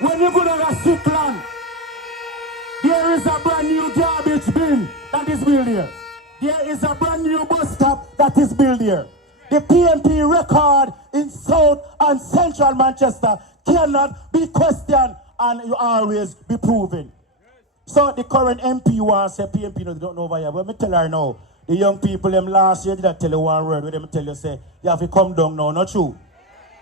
When you go to the sick land, there is a brand new garbage bin that is built here. There is a brand new bus stop that is built here. The PMP record in South and Central Manchester cannot be questioned and you always be proven. So the current MP wants to say PMP no, they don't know over here. But me tell her now, the young people them last year did I tell you one word where them tell you say you have to come down now, not true.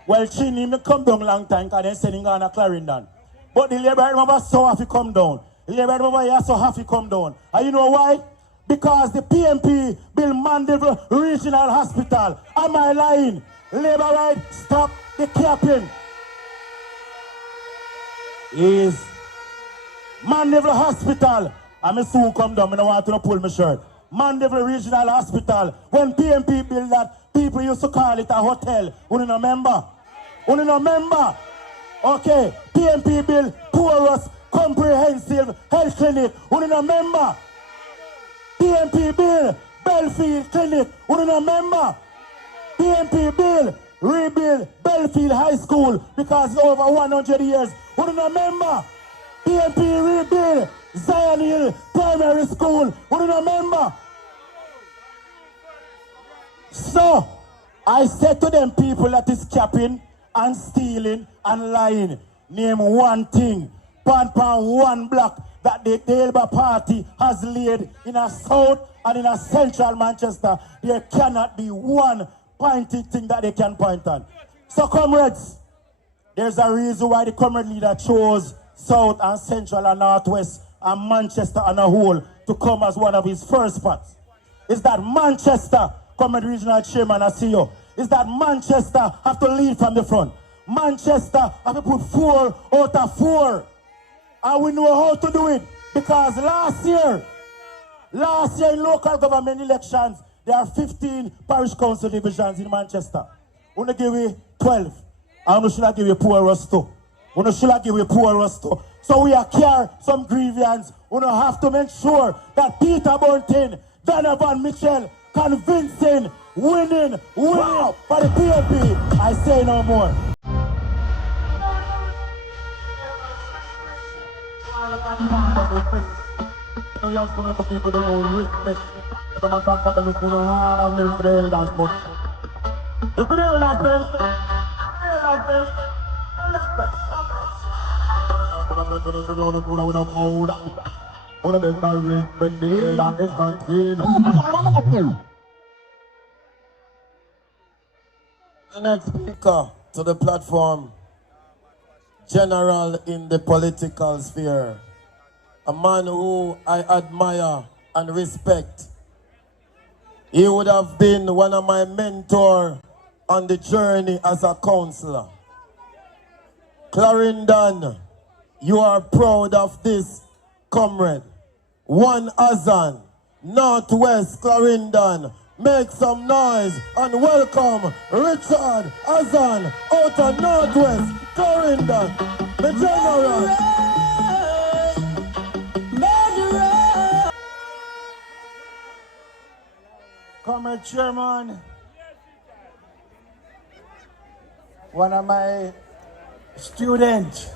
Well, Chini me come down long time because they're sending on a Clarendon. But the Labour member so have to come down. The Labour member here so have to come down. And you know why? Because the PMP build Mandeville Regional Hospital. Am I lying? Labour right, stop the capping. Is Mandeville Hospital. I may soon come down. I don't want to pull my shirt. Mandeville Regional Hospital. When PMP built that, people used to call it a hotel. You don't remember? You don't remember? Okay. PMP built Porus Comprehensive Health Clinic. You don't remember? PMP built Belfield Clinic. You don't remember? PMP built rebuild Belfield High School because it's over 100 years. You don't remember? PMP rebuild Zion Hill Primary School. You don't remember? So, I said to them people that is capping and stealing and lying, name one thing, pan one block that the Labour Party has laid in a South and in a Central Manchester. There cannot be one pointed thing that they can point on. So, comrades, there's a reason why the comrade leader chose South and Central and Northwest and Manchester on a whole to come as one of his first spots. Is that Manchester, comrade regional chairman, I see you, is that Manchester have to lead from the front. Manchester have to put 4 out of 4. And we know how to do it because last year in local government elections, there are 15 parish council divisions in Manchester. We don't give you 12. And we should give you Porus too. We should give you Porus too. So we are care some grievance. We don't have to make sure that Peter Bunting, Donovan Mitchell, convincing, winning wow. For the PMP. I say no more. The next speaker to the platform, general in the political sphere, a man who I admire and respect. He would have been one of my mentors on the journey as a councillor. Clarendon, you are proud of this, comrade. One Azan, Northwest Clarendon. Make some noise and welcome Richard Azan out of Northwest Clarendon, the general. Comrade Chairman, one of my students,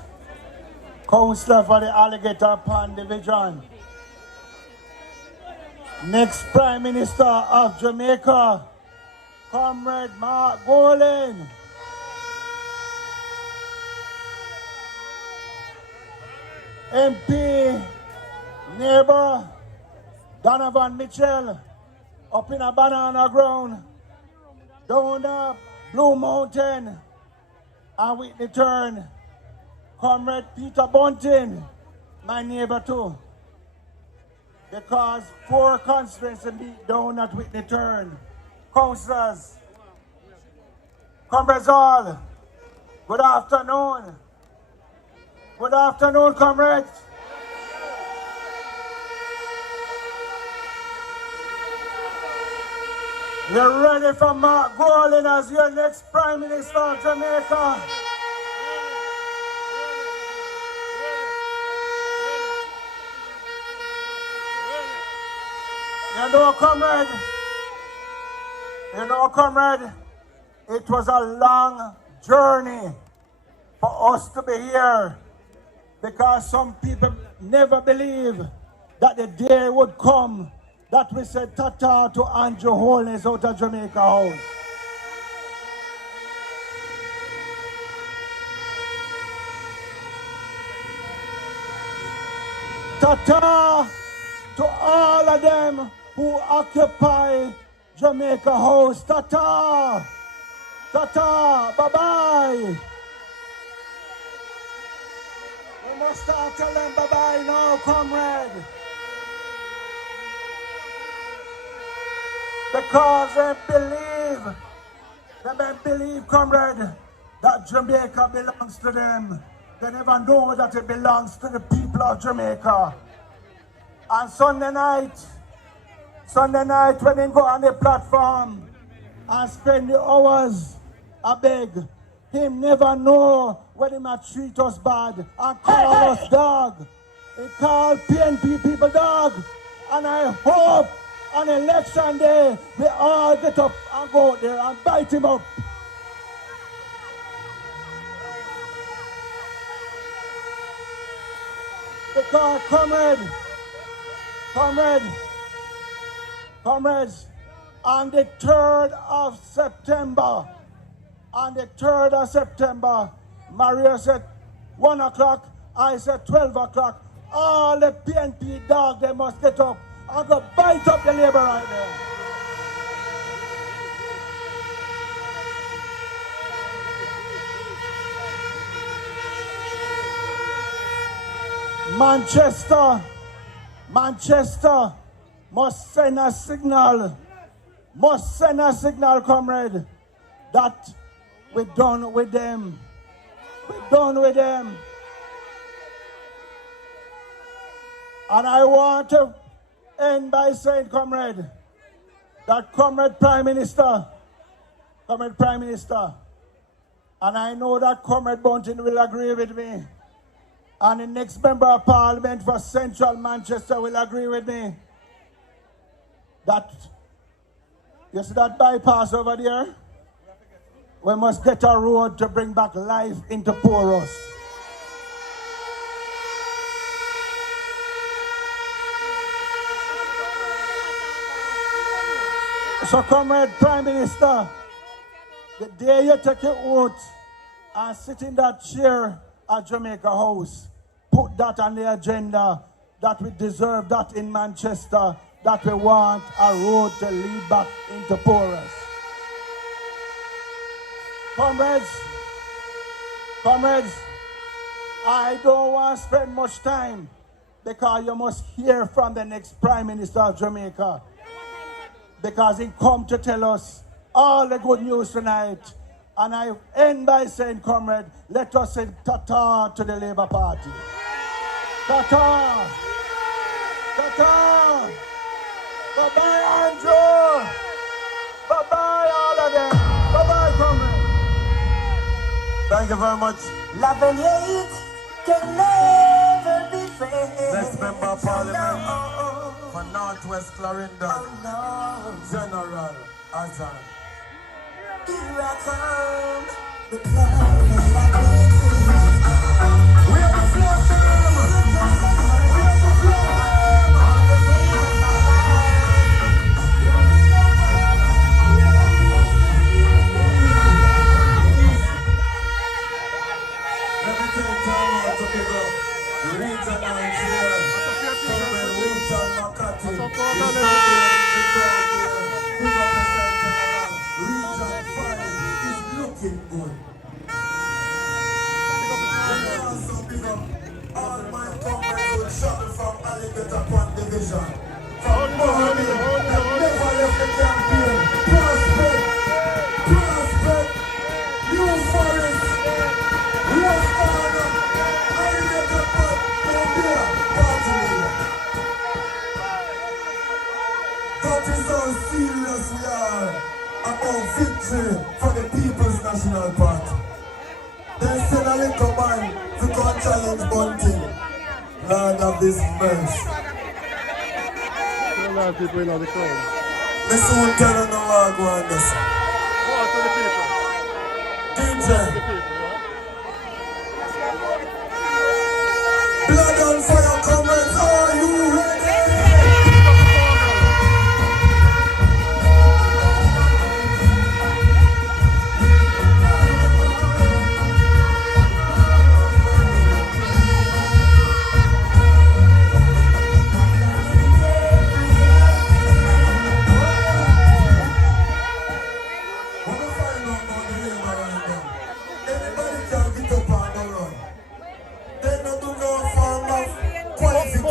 councillor for the Alligator Pond Division, next Prime Minister of Jamaica, Comrade Mark Golan. MP, neighbor, Donovan Mitchell, up in a banana ground, down the Blue Mountain, and with the turn, Comrade Peter Bunting, my neighbor too. Because 4 constituencies beat down at Whitney Turn. Councillors, comrades all, good afternoon. Good afternoon, comrades. You're ready for Mark Golan as your next Prime Minister of Jamaica. You know, comrade, it was a long journey for us to be here Because some people never believe that the day would come that we said ta-ta to Andrew Holness out of Jamaica House. Ta-ta to all of them who occupy Jamaica House. Ta-ta! Ta-ta! Bye-bye! We must start telling them bye-bye now, comrade. Because they believe, comrade, that Jamaica belongs to them. They never know that it belongs to the people of Jamaica. And Sunday night, when they go on the platform and spend the hours, I beg, him never know when he might treat us bad and call us dog. He call PNP people dog. And I hope on election day, we all get up and go out there and bite him up. Because, comrades, on the 3rd of September, Maria said 1 o'clock, I said 12 o'clock. All the PNP dogs, they must get up and go bite up the labor right there. Manchester must send a signal, comrade, that we're done with them. We're done with them. And I want to end by saying, comrade, that Comrade Prime Minister, and I know that Comrade Bunting will agree with me, and the next member of Parliament for Central Manchester will agree with me, that, you see that bypass over there? We must get a road to bring back life into Porus. So, Comrade Prime Minister, the day you take your oath and sit in that chair at Jamaica House, put that on the agenda, that we deserve that in Manchester, that we want a road to lead back into Porus. Comrades, I don't want to spend much time because you must hear from the next Prime Minister of Jamaica, because he come to tell us all the good news tonight. And I end by saying, comrade, let us say ta-ta to the Labour Party. Ta-ta! Ta-ta! Bye-bye, Andrew! Bye-bye, all of them! Bye-bye, comrade! Thank you very much. Love and hate can never be friends. Next member of Parliament for Northwest Clarendon, General Azan. Here I come, with love and light. We have a floor for them! We have a floor for them! Let me take time out to pick up the regional here. Comrade Wilton Makati. Pick up the Region 5 is looking good. Also pick up all my comrades who travel from Alligator Pond Division. From Mobilizing, that never left the campaign. Prospect, New Forest, West Corner, Alligator Pond, Columbia, Baltimore. That is how serious we are about victory for the People's National Party. They send a little man to go and challenge Bunting. Lord of this mercy. A lot of people in the crowd. Me soon tell you no one go on this. What to the people? DJ. To the people, yeah?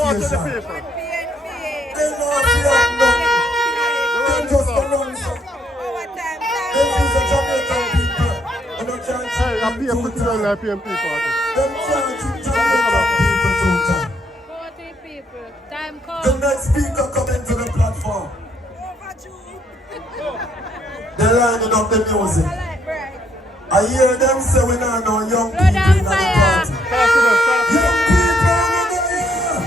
education. people. They not fear none. They just go run some. They use the Jamaican people. And they can't Hey, I treat pay them for two the times. European people. Them can't treat Jamaican people two times. 40 people. Time come. The next speaker coming to the platform. They're lining up the music. I hear them say we now know young people in the party. Young people over here.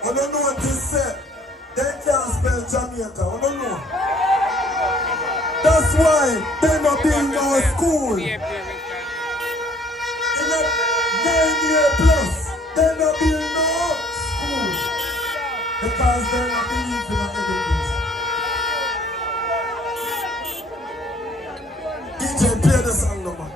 I don't know what this said. They can't spell Jamaica. I don't know. That's why they not build no school. In a 9-year plus, they not build no school. Because they not believe in education. DJ, play the song, no man.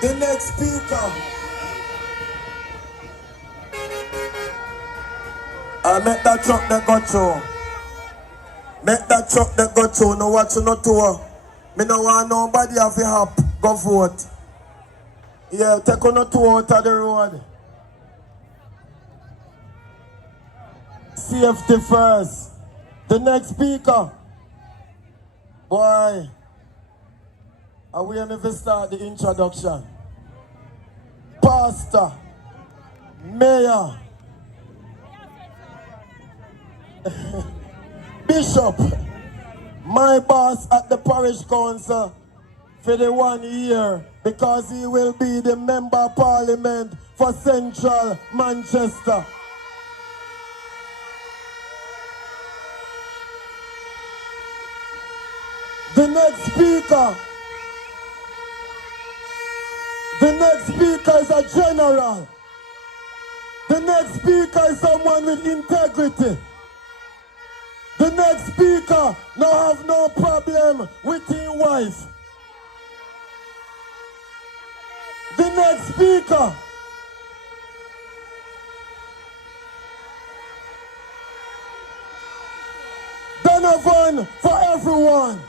The next speaker. I make that truck that got through. Make that truck that got through. No watch no tour. Me no want nobody have a hop. Go vote. Yeah, take on a tour out of the road. Safety first. The next speaker. Boy. I will never start the introduction. Pastor, Mayor, Bishop, my boss at the Parish Council for the 1 year because he will be the Member of Parliament for Central Manchester. The next speaker. The next speaker is a general. The next speaker is someone with integrity. The next speaker now have no problem with his wife. The next speaker Donovan for everyone.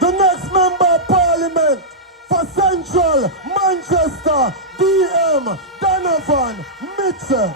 The next Member of Parliament for Central Manchester, DM Donovan Mitchell.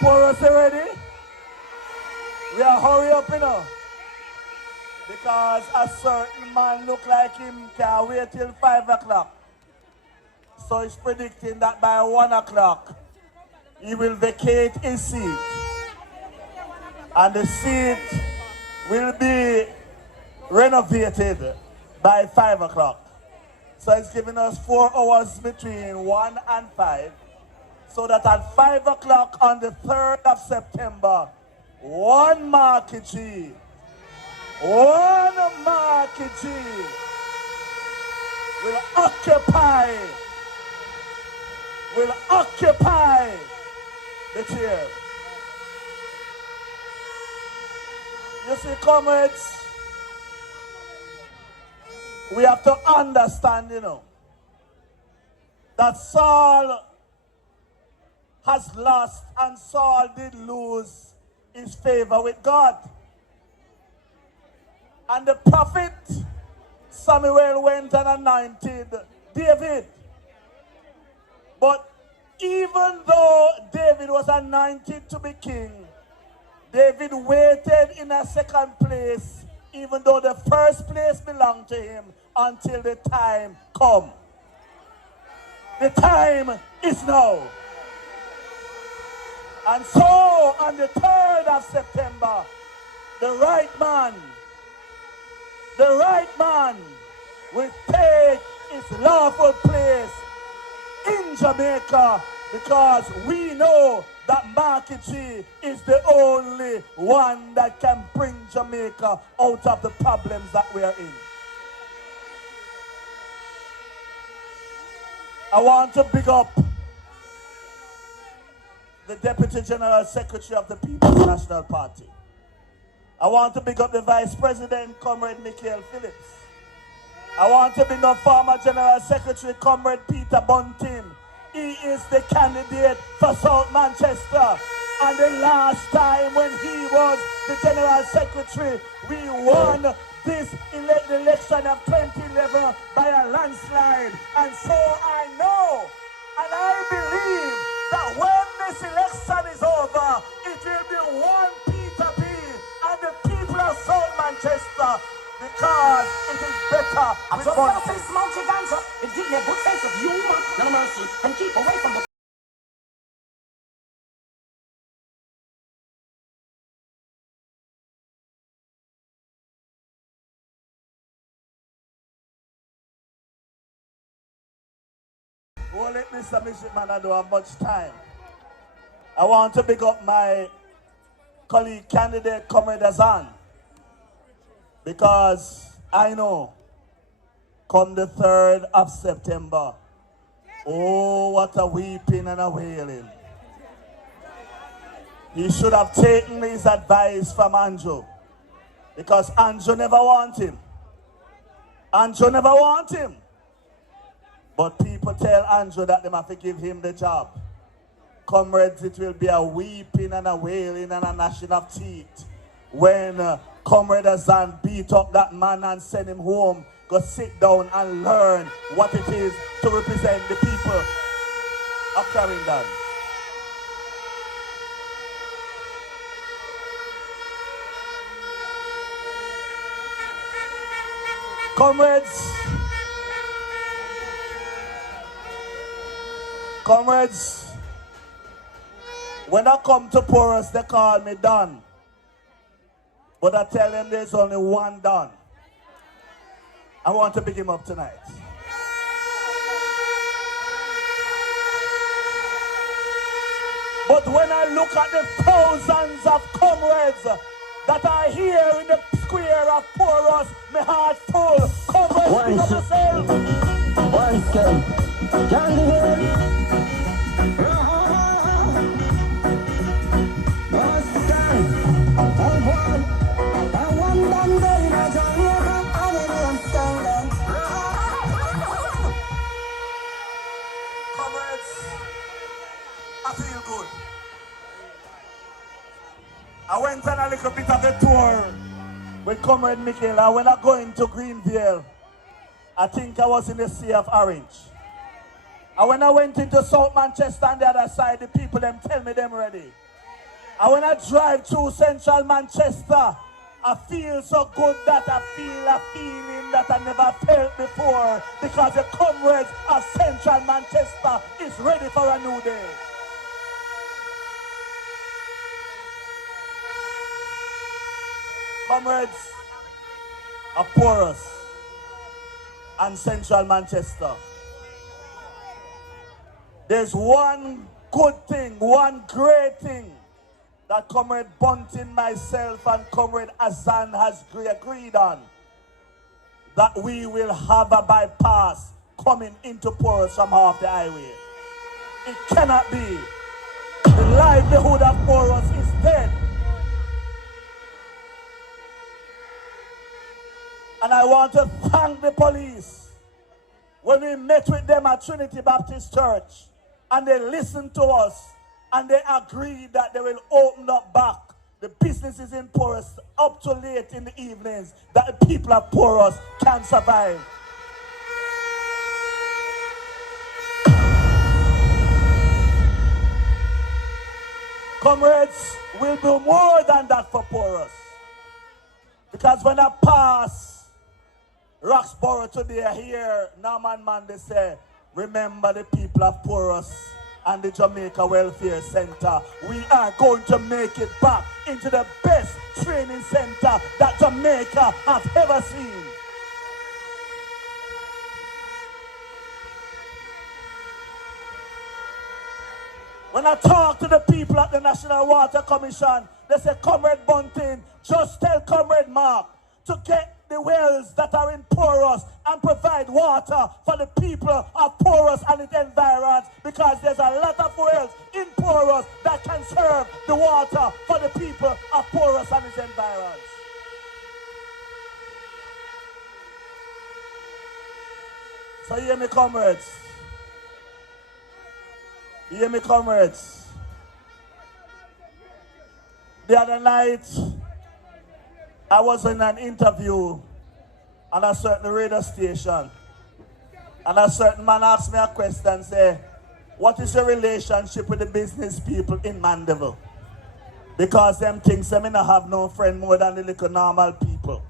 Porus, you ready? We are hurry up, you know. Because a certain man look like him can wait till 5 o'clock. So he's predicting that by 1 o'clock, he will vacate his seat. And the seat will be renovated by 5 o'clock. So it's giving us 4 hours between 1 and 5. So that at 5 o'clock on the 3rd of September, one market tree will occupy the chair. You see, comrades, we have to understand, you know, that Saul has lost and Saul did lose his favor with God. And the prophet Samuel went and anointed David. But even though David was anointed to be king, David waited in a second place, even though the first place belonged to him, until the time come. The time is now. And so on the 3rd of September, the right man will take his lawful place in Jamaica, because we know that Market Tree is the only one that can bring Jamaica out of the problems that we are in. I want to big up the Deputy General Secretary of the People's National Party. I want to big up the Vice President, Comrade Michael Phillips. I want to big up former General Secretary, Comrade Peter Bunting. He is the candidate for South Manchester. And the last time when he was the General Secretary, we won this election of 2011 by a landslide. And so I know and I believe that when this election is over, it will be one Peter P. and the people of South Manchester, because it is better with one thing. It gives me a good sense of humor, no mercy, and keep away from the... Well, let Mr. Midshipman, I don't have much time. I want to pick up my colleague candidate, Comrade Azan, because I know come the 3rd of September, oh, what a weeping and a wailing. He should have taken his advice from Andrew, because Andrew never want him. Andrew never want him. But people tell Andrew that they have to give him the job. Comrades, it will be a weeping and a wailing and a gnashing of teeth when Comrade Azan beat up that man and send him home. Go sit down and learn what it is to represent the people of Clarendon. Comrades, when I come to Porus, they call me Don. But I tell them there's only one Don. I want to pick him up tonight. But when I look at the thousands of comrades that are here in the square of Porus, my heart full. Comrades, pick up yourself. One step. Can't live. I went on a little bit of a tour with Comrade Michaela. When I go into Greenville, I think I was in the Sea of Orange. And when I went into South Manchester on the other side, the people them tell me them ready. And when I drive through central Manchester, I feel so good that I feel a feeling that I never felt before, because the comrades of central Manchester is ready for a new day. Comrades of Porus and central Manchester, there's one good thing, one great thing that Comrade Bunting, myself, and Comrade Azan has agreed on. That we will have a bypass coming into Porus from off the highway. It cannot be. The livelihood of Porus is dead. And I want to thank the police. When we met with them at Trinity Baptist Church, and they listened to us, and they agreed that they will open up back the businesses in Porus up to late in the evenings, that the people of Porus can survive. Comrades, we'll do more than that for Porus. Because when I pass Roxborough today, I hear Norman Mandy say, remember the people of Porus and the Jamaica Welfare Center. We are going to make it back into the best training center that Jamaica has ever seen. When I talk to the people at the National Water Commission, they say, Comrade Bunting, just tell Comrade Mark to get the wells that are in Porus and provide water for the people of Porus and its environs, because there's a lot of wells in Porus that can serve the water for the people of Porus and its environs. So hear me, comrades. Hear me, comrades. The other night, I was in an interview on a certain radio station, and a certain man asked me a question, say, what is your relationship with the business people in Mandeville? Because them things, them not have no friend more than the little normal people.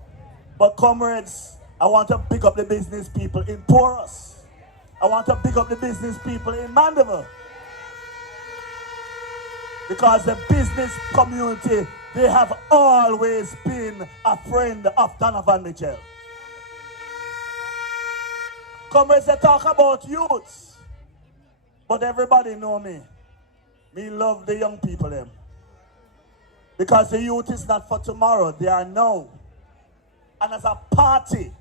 But comrades, I want to pick up the business people in Porus. I want to pick up the business people in Mandeville. Because the business community, they have always been a friend of Donovan Mitchell. Comrades, they talk about youths, but everybody know me. Me love the young people them. Because the youth is not for tomorrow, they are now. And as a party,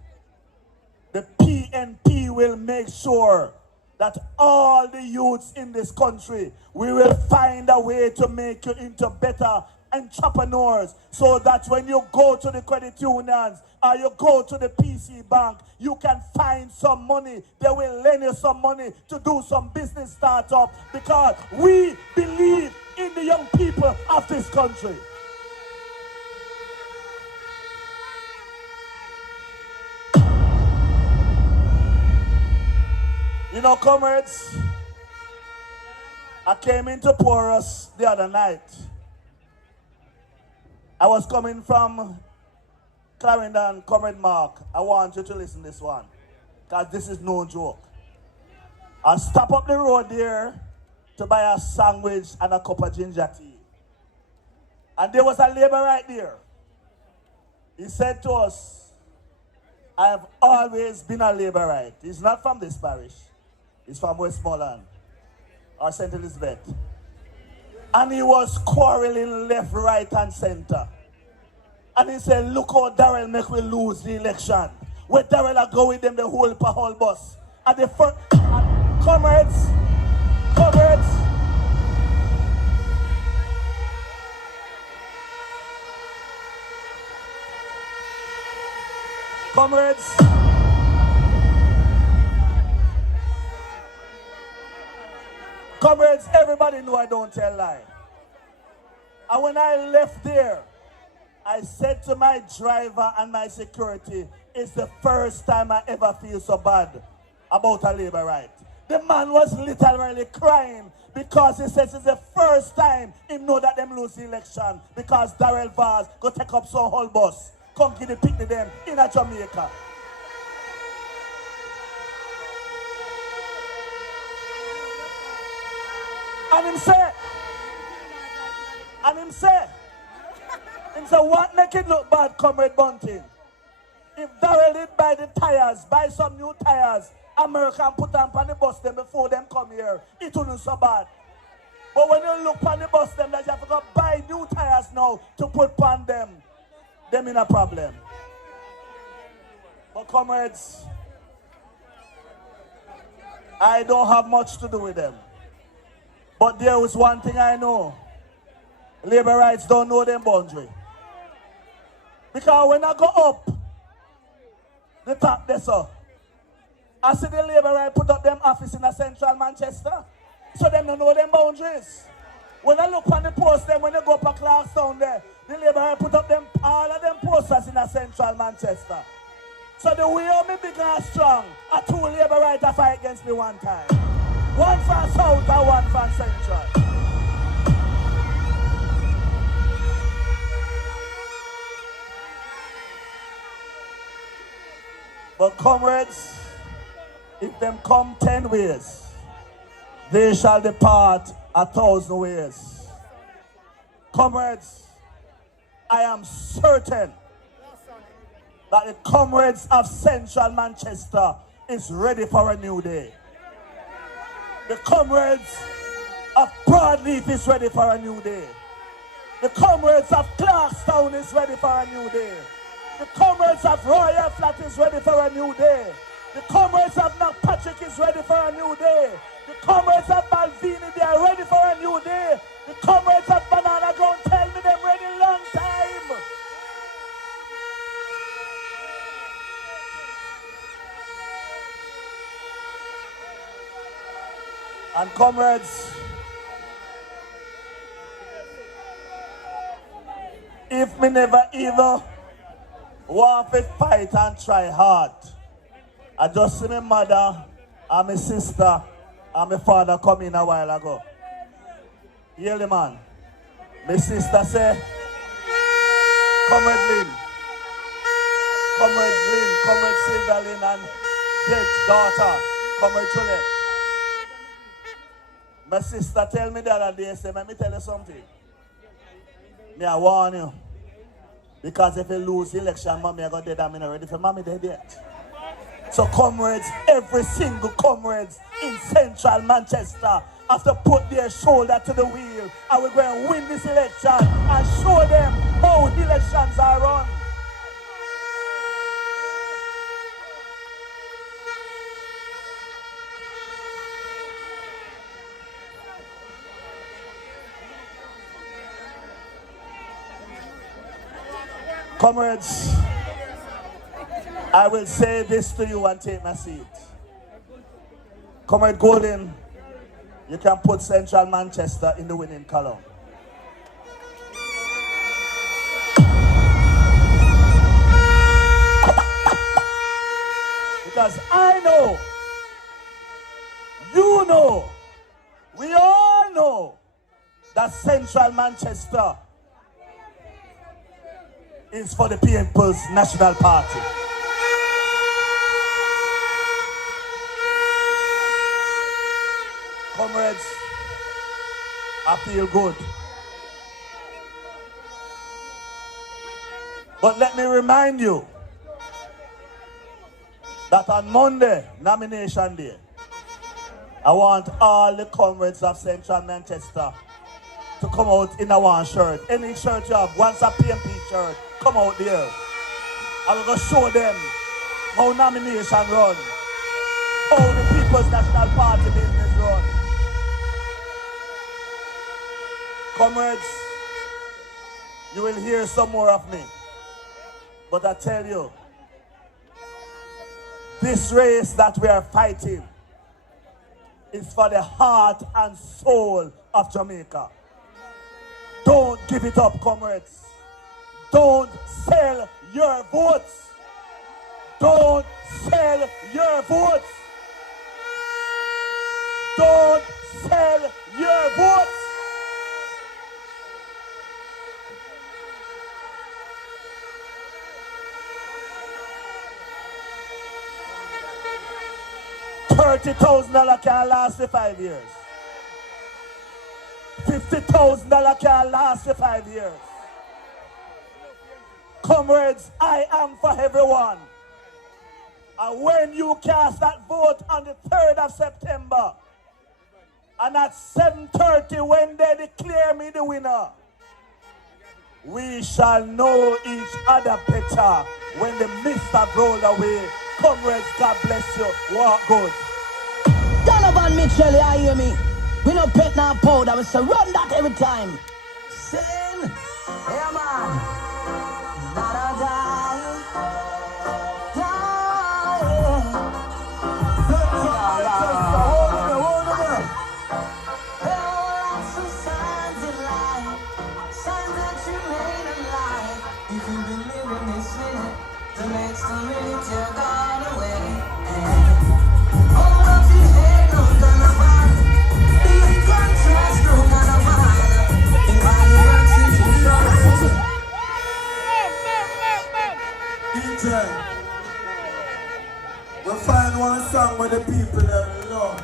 the PNP will make sure that all the youths in this country, we will find a way to make you into better entrepreneurs, so that when you go to the credit unions or you go to the PC bank, you can find some money. They will lend you some money to do some business startup, because we believe in the young people of this country. You know, comrades, I came into Porus the other night. I was coming from Clarendon, Comrade Mark. I want you to listen to this one, because this is no joke. I stopped up the road there to buy a sandwich and a cup of ginger tea. And there was a labor right there. He said to us, I have always been a laborite. He's not from this parish. He's from Westmoreland or St. Elizabeth. And he was quarreling left, right, and center. And he said, look how Darrell make we lose the election. Where Darrell are go with them the whole bus. And the first, comrades, comrades, everybody know I don't tell lie. And when I left there, I said to my driver and my security, it's the first time I ever feel so bad about a labor right. The man was literally crying because he says it's the first time he know that them lose the election because Darrell Vaz go take up some whole bus. Come give the picnic them in a Jamaica. And him say, what make it look bad, Comrade Bunting? If Darrell did buy the tires, buy some new tires, American put them on the bus them before them come here, it wouldn't so bad. But when you look on the bus them, that you have to go buy new tires now to put on them in a problem. But comrades, I don't have much to do with them. But there was one thing I know. Labor rights don't know them boundary. Because when I go up, the top there, so I see the labor right put up them office in a central Manchester. So them don't know them boundaries. When I look on the post them, when they go up a class down there, the labor right put up them all of them posters in a central Manchester. So the way of me big and strong, are two labor right to fight against me one time. One from south and one from central. But comrades, if them come 10 ways, they shall depart 1,000 ways. Comrades, I am certain that the comrades of Central Manchester is ready for a new day. The comrades of Broadleaf is ready for a new day. The comrades of Clarkstown is ready for a new day. The comrades of Royal Flat is ready for a new day. The comrades of Knockpatrick is ready for a new day. The comrades of Balvini, they are ready for a new day. The comrades of Banana Ground tell me them ready long time. And comrades, if me never either want to fight and try hard, I just see my mother and my sister and my father come in a while ago. Hear the man. My sister say, Comrade Lynn, Comrade Sylvia Lynn and Jake's daughter, Comrade Juliet. My sister tell me the other day, say, let me tell you something. Me I warn you. Because if you lose the election, mommy I got dead, I'm not ready for mommy dead yet. So comrades, every single comrades in central Manchester have to put their shoulder to the wheel and we're going to win this election and show them how elections are run. Comrades, I will say this to you and take my seat. Comrade Golden, you can put Central Manchester in the winning column. Because I know, you know, we all know that Central Manchester is for the People's National Party. Comrades, I feel good. But let me remind you that on Monday, nomination day, I want all the comrades of Central Manchester to come out in a one shirt. Any shirt you have, once a PMP shirt, come out there. I will go show them how nomination run, how the People's National Party business run. Comrades, you will hear some more of me. But I tell you, this race that we are fighting is for the heart and soul of Jamaica. Don't give it up, comrades. Don't sell your votes. Don't sell your votes. Don't sell your votes. $30,000 can last for 5 years. $50,000 can last for 5 years. Comrades, I am for everyone. And when you cast that vote on the 3rd of September, and at 7:30 when they declare me the winner, we shall know each other better when the mist have rolled away. Comrades, God bless you. Walk good. Donovan Mitchell, you hear me? We no pet now powder, we surround that every time. Sin, yeah man. Da da da, if you believe in this minute, the next minute you're gone away. Hold up your head, no gonna run. Be contrast, no gonna run. If I works into DJ, we find one song with the people that we love.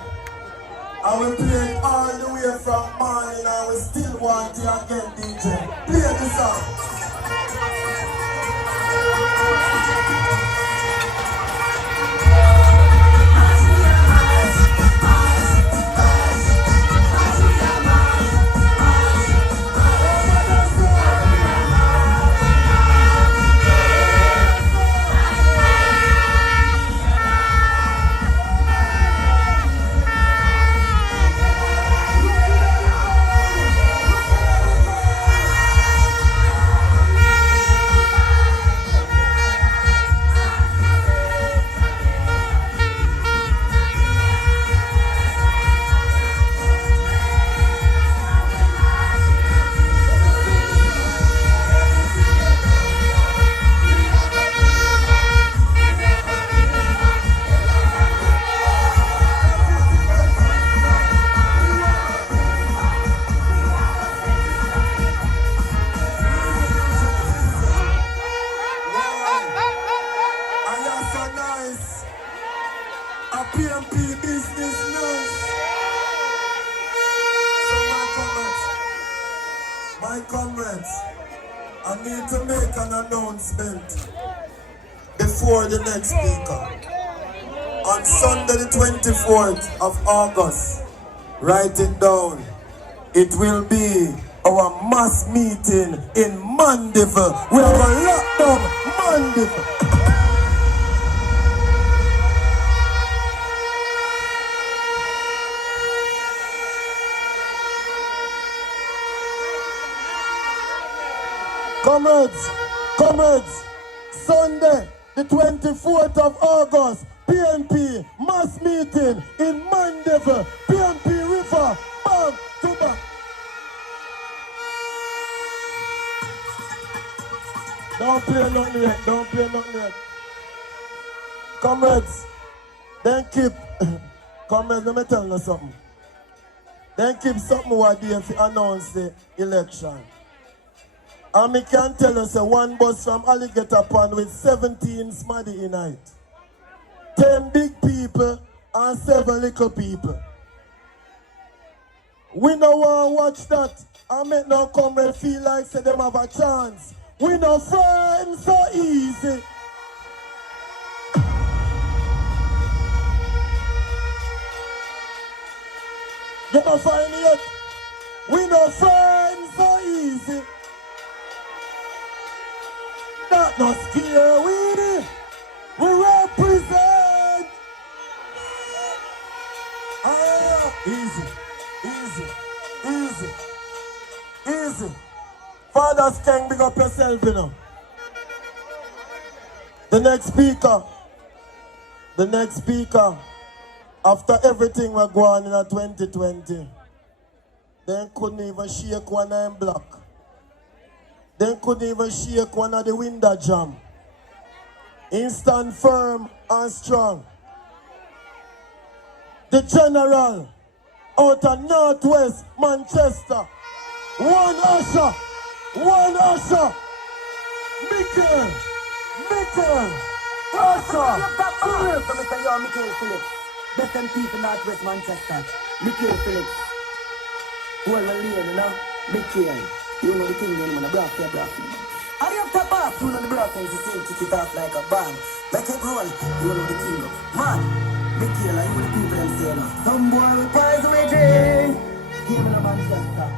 And we play it all the way from morning and we still want it again, DJ. Play the song. I need to make an announcement before the next speaker. On Sunday the 24th of August, write it down, it will be our mass meeting in Mandeville. We are going to lock down Mandeville. Comrades, Sunday, the 24th of August, PNP mass meeting in Mandeville, PNP River, bam, to back. Don't play nothing yet. Comrades, then keep, comrades, let me tell you something. Then keep something what they have to announce the election. And me can tell us one bus from Alligator Pond with 17 smaddy in it. 10 big people and 7 little people. We no want to watch that and make no comrade feel like say them have a chance. We no friends so easy. You don't find it yet? We no friends so easy. Not no scare we represent. Easy. Fathers can big up yourself, you know. The next speaker, after everything we're going in 2020, then couldn't even shake one name block. Then couldn't even shake one of the window jam. Stand firm and strong. The general, out of Northwest Manchester. One usher. One usher. Michael. Usher. Philip. So Mr. Yo, Michael Phillips. Best MP for Northwest Manchester. Michael Phillips. Who are the leader, you know? Michael. You know the thing, you know, the black, yeah, black. And you have to pass, you know the black things, you still kick it off like a band. Make it roll, you know the thing. Man, Michael, and you the people them say, no. Some boy with pies away drink. Give me the Manchester.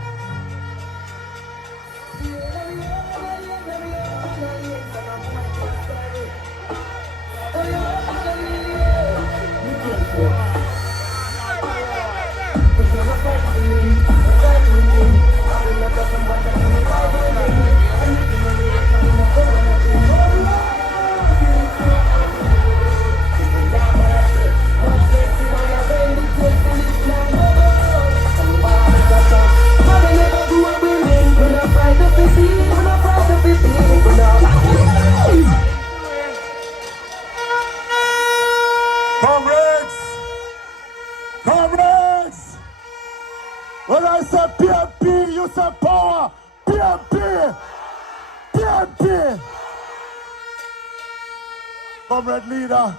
Comrades! When I say PMP, you say power. PMP! PMP! Comrade leader.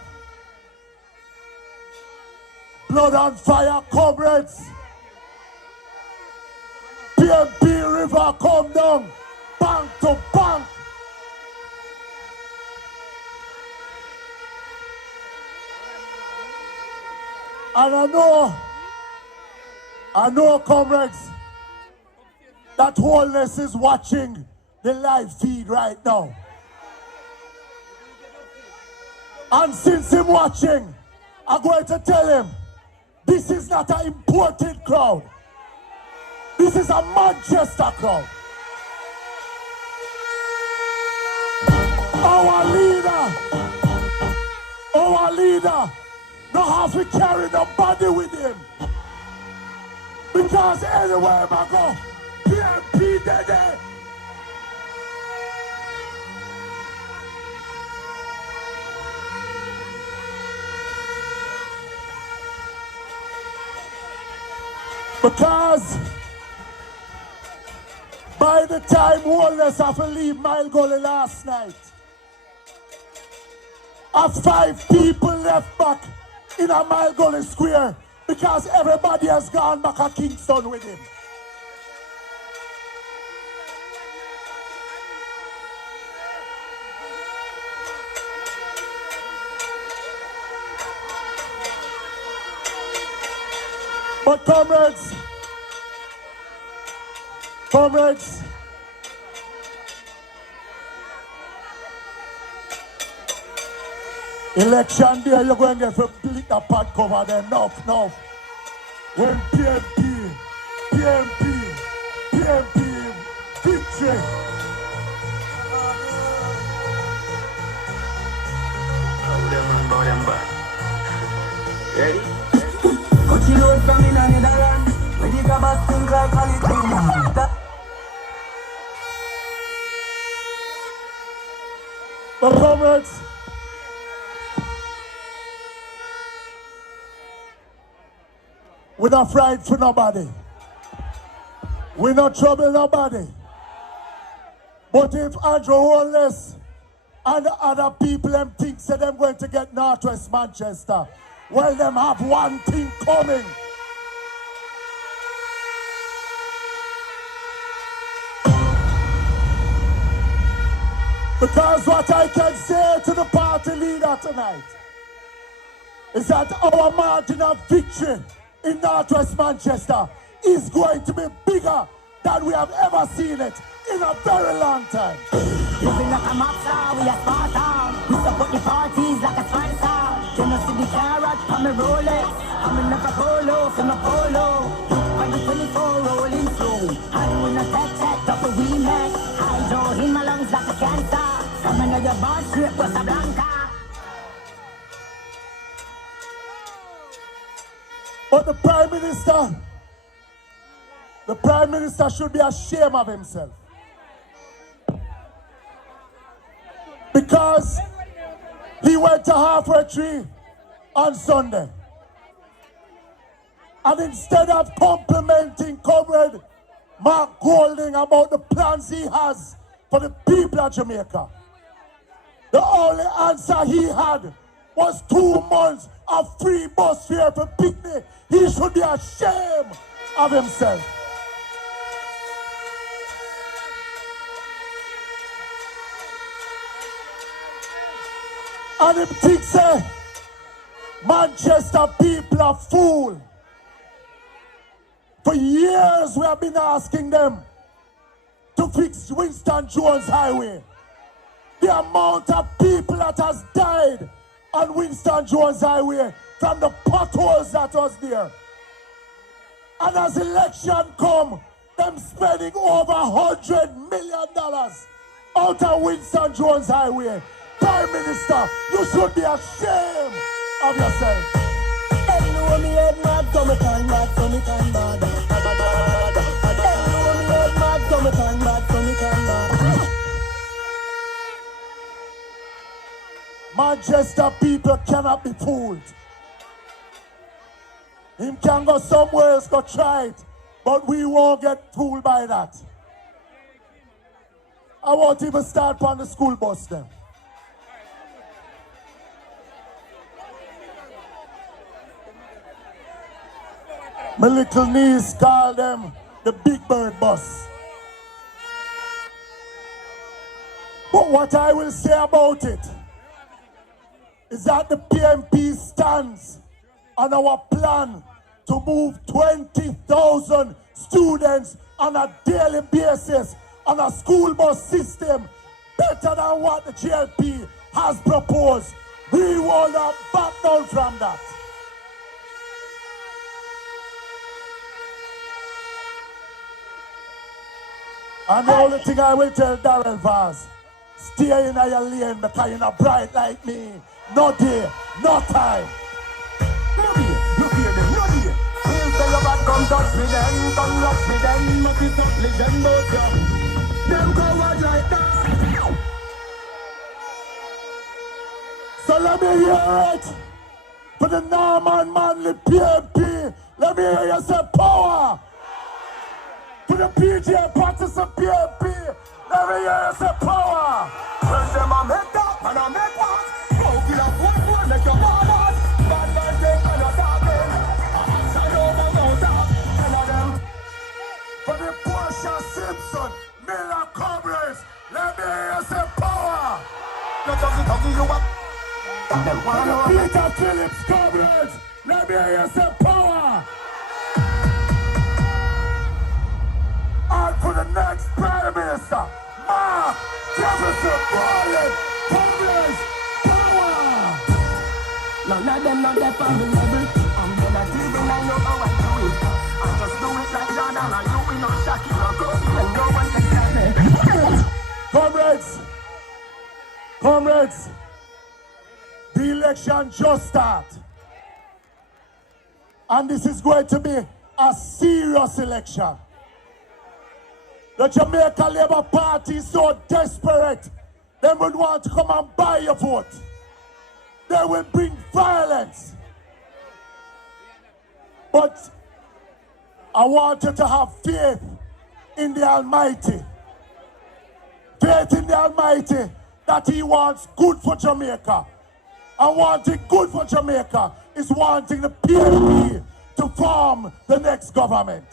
Blood and fire, comrades. PMP river come down. Bank to bank. And I know, comrades, that Wholeness is watching the live feed right now. And since him watching, I'm going to tell him, this is not an imported crowd. This is a Manchester crowd. Our leader, don't have to carry nobody with him. Because anywhere I go, PMP dead. Because by the time Wholeness have to leave Mile Gully last night, of 5 people left back in a Mile Gully Square because everybody has gone back to Kingston with him. But comrades, election day, you're going to get to split the pot cover them. No. When PMP, victory. Ready? Coachy road from in Netherlands. Where the gabbas think like California. But comrades, we're not frightened for nobody. We're not trouble nobody. But if Andrew Wholeness and the other people them think that they're going to get Northwest Manchester, well, them have one thing coming. Because what I can say to the party leader tonight is that our margin of victory in Northwest Manchester is going to be bigger than we have ever seen it in a very long time. Living like a mob star, we are Sparta. We support the parties like a sponsor. You know see the carrot from the Rolex. I'm in a polo, from a polo. On the 24 rolling through. And when I tech, double remake. Hydro in my lungs like a cancer. From another bar strip, Costa Blanca. But the Prime Minister should be ashamed of himself. Because he went to halfway tree on Sunday. And instead of complimenting Comrade Mark Golding about the plans he has for the people of Jamaica, the only answer he had was 2 months of free bus fare for picnic. He should be ashamed of himself. And him think say, Manchester people are fool. For years we have been asking them to fix Winston Jones Highway. The amount of people that has died on Winston Jones Highway from the potholes that was there. And as election come, them spending over $100 million out of Winston Jones Highway. Prime Minister, you should be ashamed of yourself. Them know me head mad, so me can mad, so me can mad. Them know me head mad, so me can mad, so me can mad. Manchester people cannot be fooled. Him can go somewhere else, go try it, but we won't get fooled by that. I won't even start on the school bus then. My little niece called them the Big Bird bus. But what I will say about it is that the PMP stands on our plan to move 20,000 students on a daily basis on a school bus system better than what the GLP has proposed. We will not back down from that. And the only thing I will tell Darrell Vaz, stay in your lane because you're not bright like me. No day, no time. No day, you hear them, no day. He'll say your bad, come touch me then, come rush me then. Must be top legend, but them coward like that. So let me hear it for the Norman Manley PMP. Let me hear you say power. For the PJ Patterson PMP. Let me hear you say power. When them a make up and a make what? Go kill a fool, make your ball out. Bad man take and a talking. Side over, no talk. None of them. For the Portia Simpson, Miller Comrades. Let me hear you say power. No talking you up. Them For wanna the know me. Peter Phillips Comrades. Let me hear you say power. And for the next Prime Minister, Mark Jefferson Bryant, Congress, power! None of them not there for me level. I'm gonna give it, I know how I do it. I just do it like Jordan, and you will not Shakira, Kobe, and no one can tell me. Comrades, the election just started. And this is going to be a serious election. The Jamaica Labour Party is so desperate, they would want to come and buy your vote. They will bring violence. But I want you to have faith in the Almighty. Faith in the Almighty that He wants good for Jamaica. And wanting good for Jamaica is wanting the PNP to form the next government.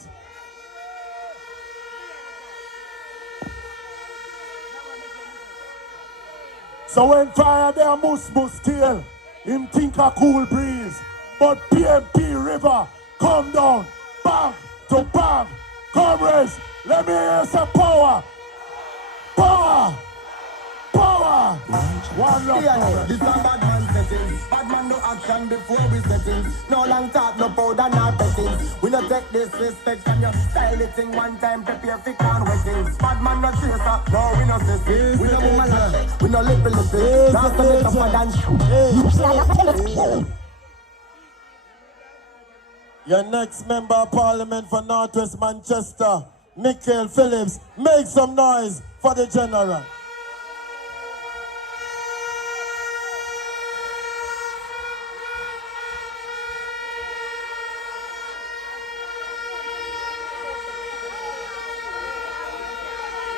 So when fire there must still, him think a cool breeze. But PMP River come down, bang to bang. Comrades, let me hear some power. Power. Power. One love, comrades. This a bad man setting. Bad man no action before we setting. No long talk, no powder, no betting. We no take disrespect from your style. It in one time, prepare for can weddings. Bad man no chaser, no we no sissy. We no woman like we no lippy. That's the make up for dance. Your next member of parliament for Northwest Manchester, Michael Phillips, make some noise for the general.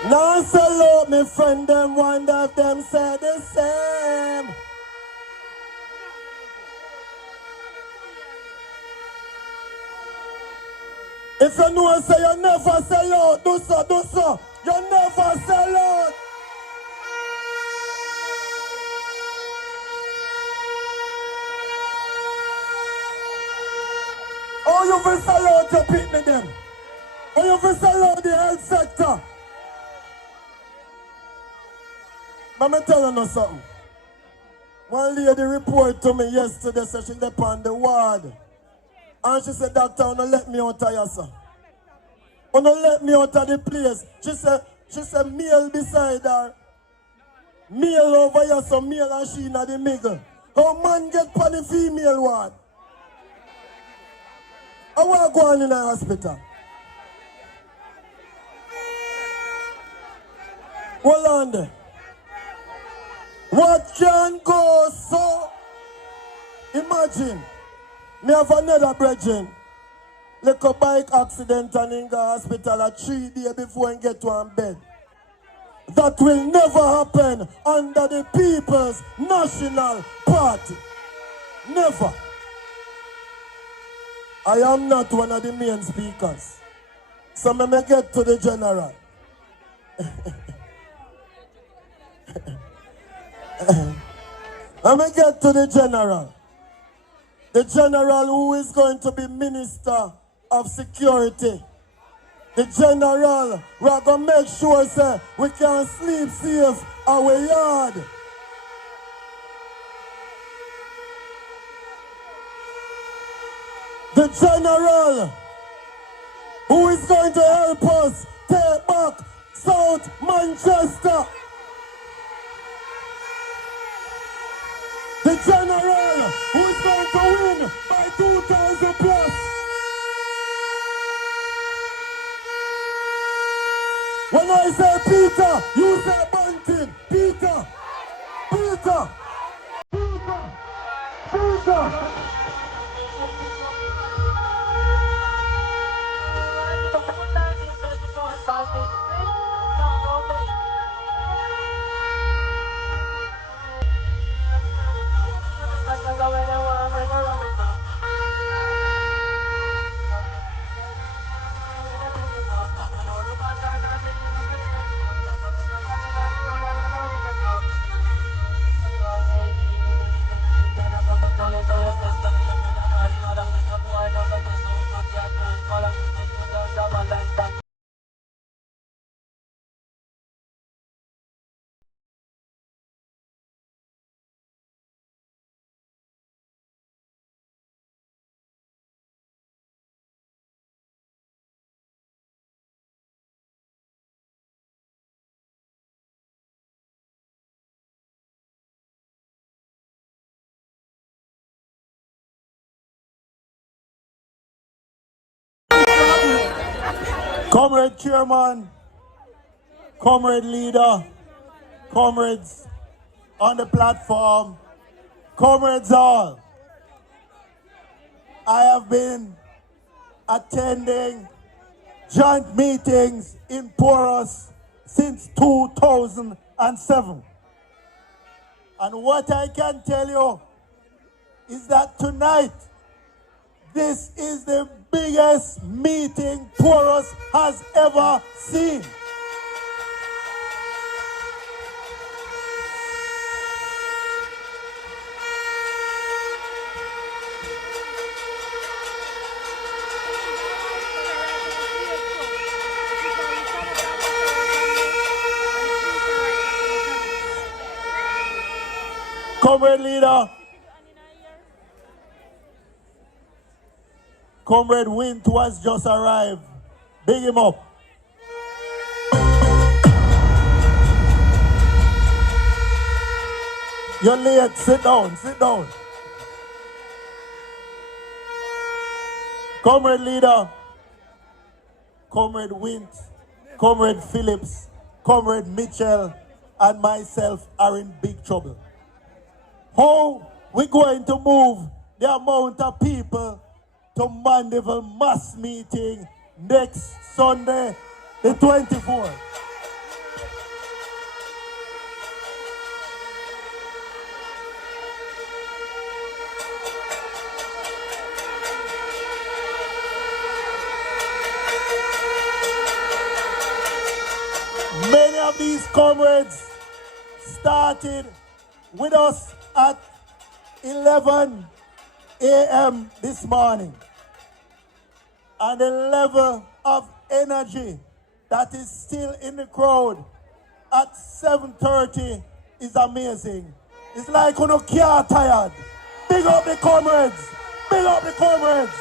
Now salute me friend them, wonder if them say the same. If you know say you never sell out, do so, do so. You never sell out. Oh, you will sell out your people them. Oh, you will sell out the health sector. Let me tell you know something. One lady reported to me yesterday, so she's up on the ward. And she said, Doctor, don't let me out of here, sir. Don't let me out of the place. She said, male beside her. Male over here, so male and she in the middle. How man get on the female ward? I want to go on in the hospital. Hold on there. What can go so? Imagine, me have another brethren. Like a bike accident and in the hospital at 3 days before I get to one bed. That will never happen under the People's National Party. Never. I am not one of the main speakers. So I may get to the general. I may get to the general. The general who is going to be Minister of Security. The general, we are going to make sure say, we can sleep safe our yard. The general who is going to help us take back South Manchester. The general who is going to win by 2,000 plus. When I say Peter, you say Bunting. Peter. Peter. Peter. Peter. Comrade Chairman, Comrade Leader, comrades on the platform, comrades all, I have been attending joint meetings in Porus since 2007. And what I can tell you is that tonight, this is the biggest meeting Porus has ever seen. Comrade Leader, Comrade Wint was just arrived. Big him up. You're late. Sit down. Sit down. Comrade Leader, Comrade Wint, Comrade Phillips, Comrade Mitchell, and myself are in big trouble. How we going to move the amount of people to Mandeville mass meeting next Sunday, the 24th? Many of these comrades started with us at 11 a.m. this morning. And the level of energy that is still in the crowd at 7:30 is amazing. It's like you can't tired. Big up the comrades. Big up the comrades.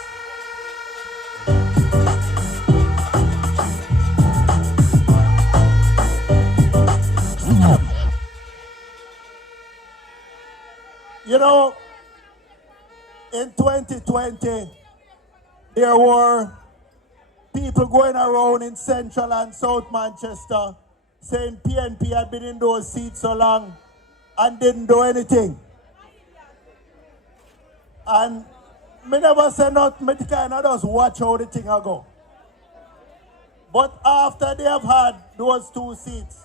You know, in 2020, there were people going around in Central and South Manchester saying PNP had been in those seats so long and didn't do anything. And me never say nothing, me kind of just watch how the thing go. But after they have had those 2 seats,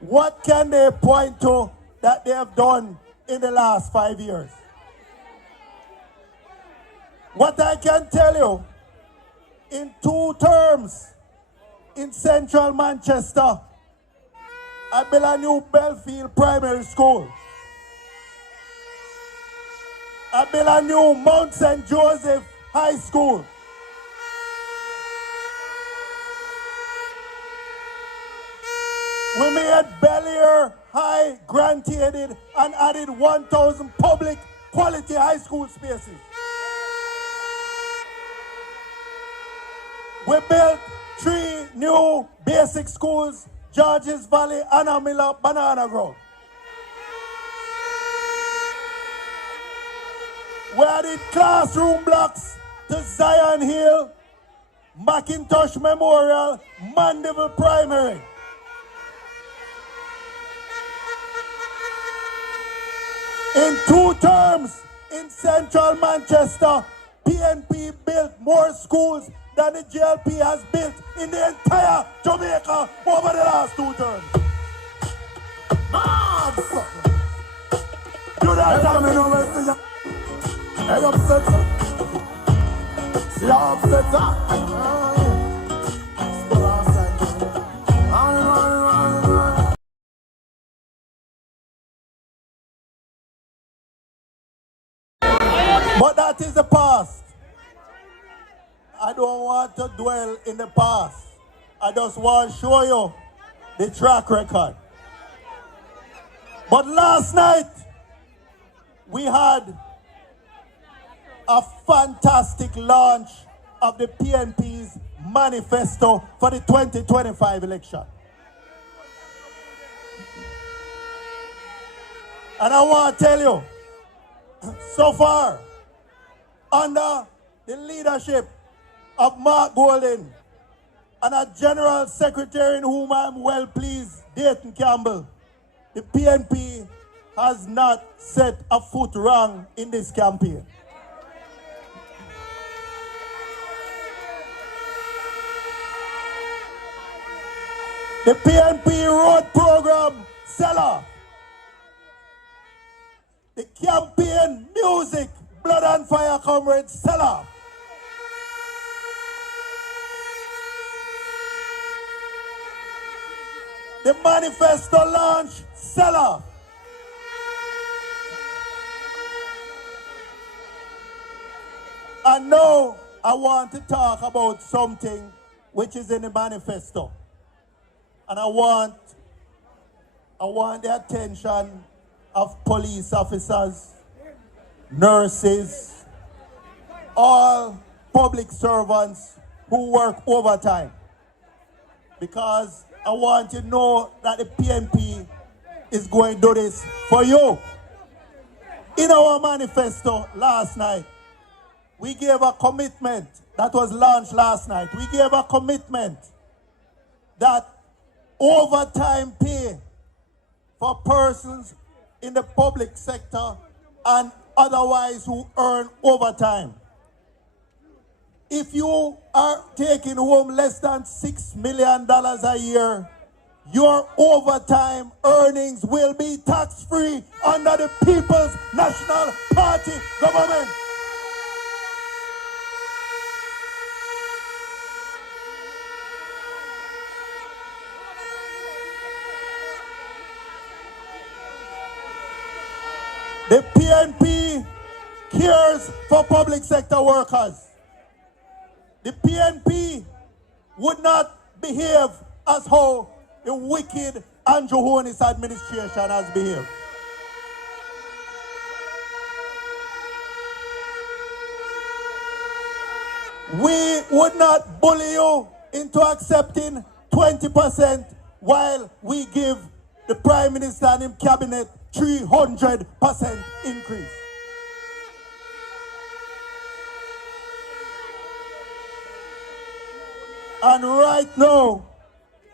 what can they point to that they have done in the last 5 years? What I can tell you, in 2 terms in Central Manchester, I built a new Belfield Primary School. I built a new Mount St. Joseph High School. We made Bel-Air High grant-aided and added 1,000 public quality high school spaces. We built 3 new basic schools, Georges Valley, Anna Miller, Banana Grove. We added classroom blocks to Zion Hill, Macintosh Memorial, Mandeville Primary. In 2 terms in Central Manchester, PNP built more schools than the GLP has built in the entire Jamaica over the last 2 terms. Do that, Hey, upset. See how upset that? But that is the past. I don't want to dwell in the past. I just want to show you the track record. But last night, we had a fantastic launch of the PNP's Manifesto for the 2025 election. And I want to tell you, so far, under the leadership of Mark Golden and a General Secretary in whom I'm well pleased, Dayton Campbell, the PNP has not set a foot wrong in this campaign. The PNP road program seller. The campaign music, blood and fire comrades seller. The manifesto launch seller. And now I want to talk about something which is in the manifesto. And I want the attention of police officers, nurses, all public servants who work overtime. Because I want you to know that the PNP is going to do this for you. In our manifesto last night, we gave a commitment that was launched last night. We gave a commitment that overtime pay for persons in the public sector and otherwise who earn overtime. If you are taking home less than $6 million a year, your overtime earnings will be tax-free under the People's National Party government. The PNP cares for public sector workers. The PNP would not behave as how the wicked Andrew Hornis administration has behaved. We would not bully you into accepting 20% while we give the Prime Minister and his cabinet 300% increase. And right now,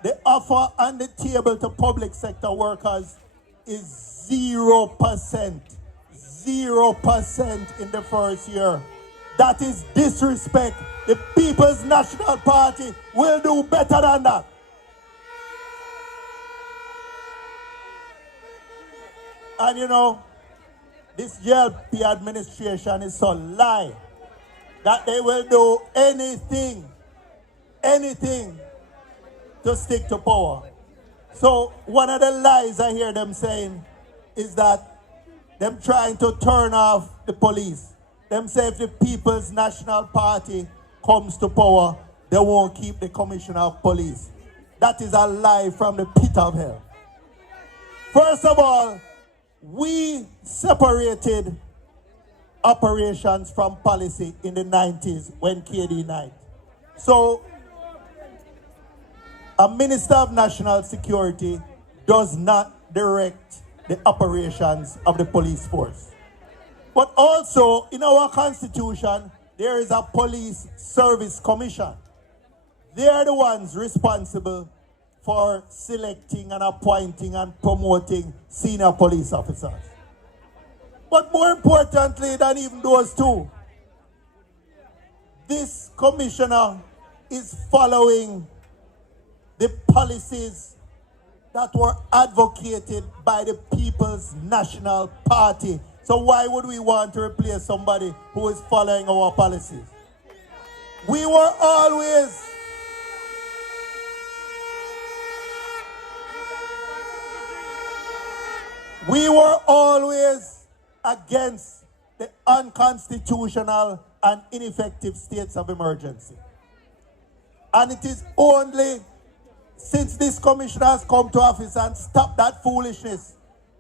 the offer on the table to public sector workers is 0%. 0% in the first year. That is disrespect. The People's National Party will do better than that. And you know, this JLP administration is so lie that they will do anything to stick to power. So one of the lies I hear them saying is that them trying to turn off the police. Them say if the People's National Party comes to power, they won't keep the Commissioner of Police. That is a lie from the pit of hell. First of all, we separated operations from policy in the 90s when KD night. So, a Minister of National Security does not direct the operations of the police force. But also, in our Constitution, there is a Police Service Commission. They are the ones responsible for selecting and appointing and promoting senior police officers. But more importantly than even those two, this commissioner is following the policies that were advocated by the People's National Party. So why would we want to replace somebody who is following our policies? We were always against the unconstitutional and ineffective states of emergency. And it is only since this commissioner has come to office and stopped that foolishness,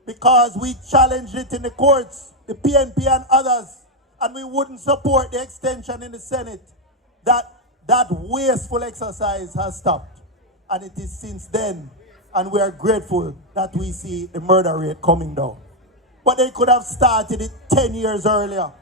because we challenged it in the courts, the PNP and others, and we wouldn't support the extension in the Senate, that wasteful exercise has stopped. And it is since then, and we are grateful that we see the murder rate coming down. But they could have started it 10 years earlier.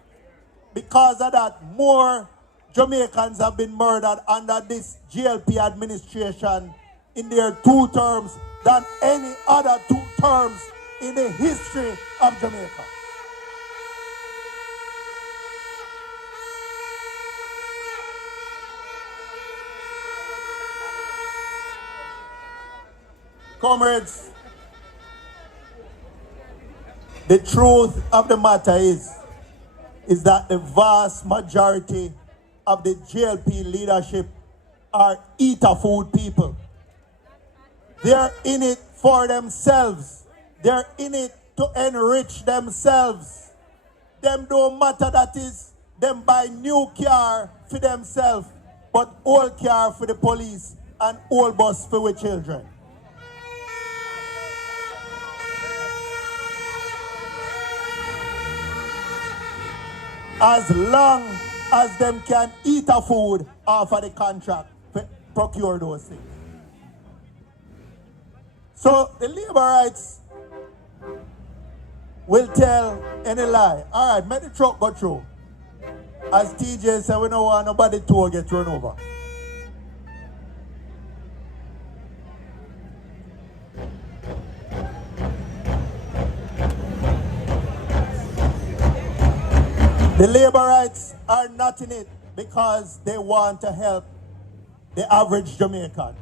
Because of that, more Jamaicans have been murdered under this JLP administration in their 2 terms than any other 2 terms in the history of Jamaica. Comrades, the truth of the matter is that the vast majority of the JLP leadership are eater food people. They're in it for themselves. They're in it to enrich themselves. Them don't matter that is them buy new car for themselves, but old car for the police and old bus for the children. As long as them can eat a food off of the contract, procure those things. So the labor rights will tell any lie. All right, make the truck go through. As TJ said, we don't want nobody to get run over. The labor rights are not in it because they want to help the average Jamaican.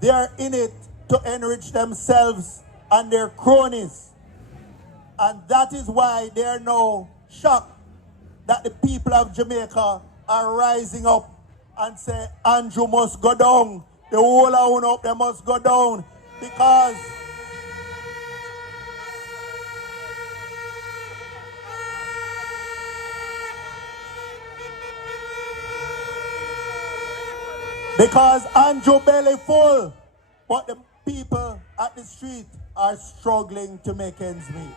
They are in it to enrich themselves and their cronies. And that is why they are now shocked that the people of Jamaica are rising up and say, Andrew must go down. The whole of up, they must go down. Because Andrew belly full, but the people at the street are struggling to make ends meet.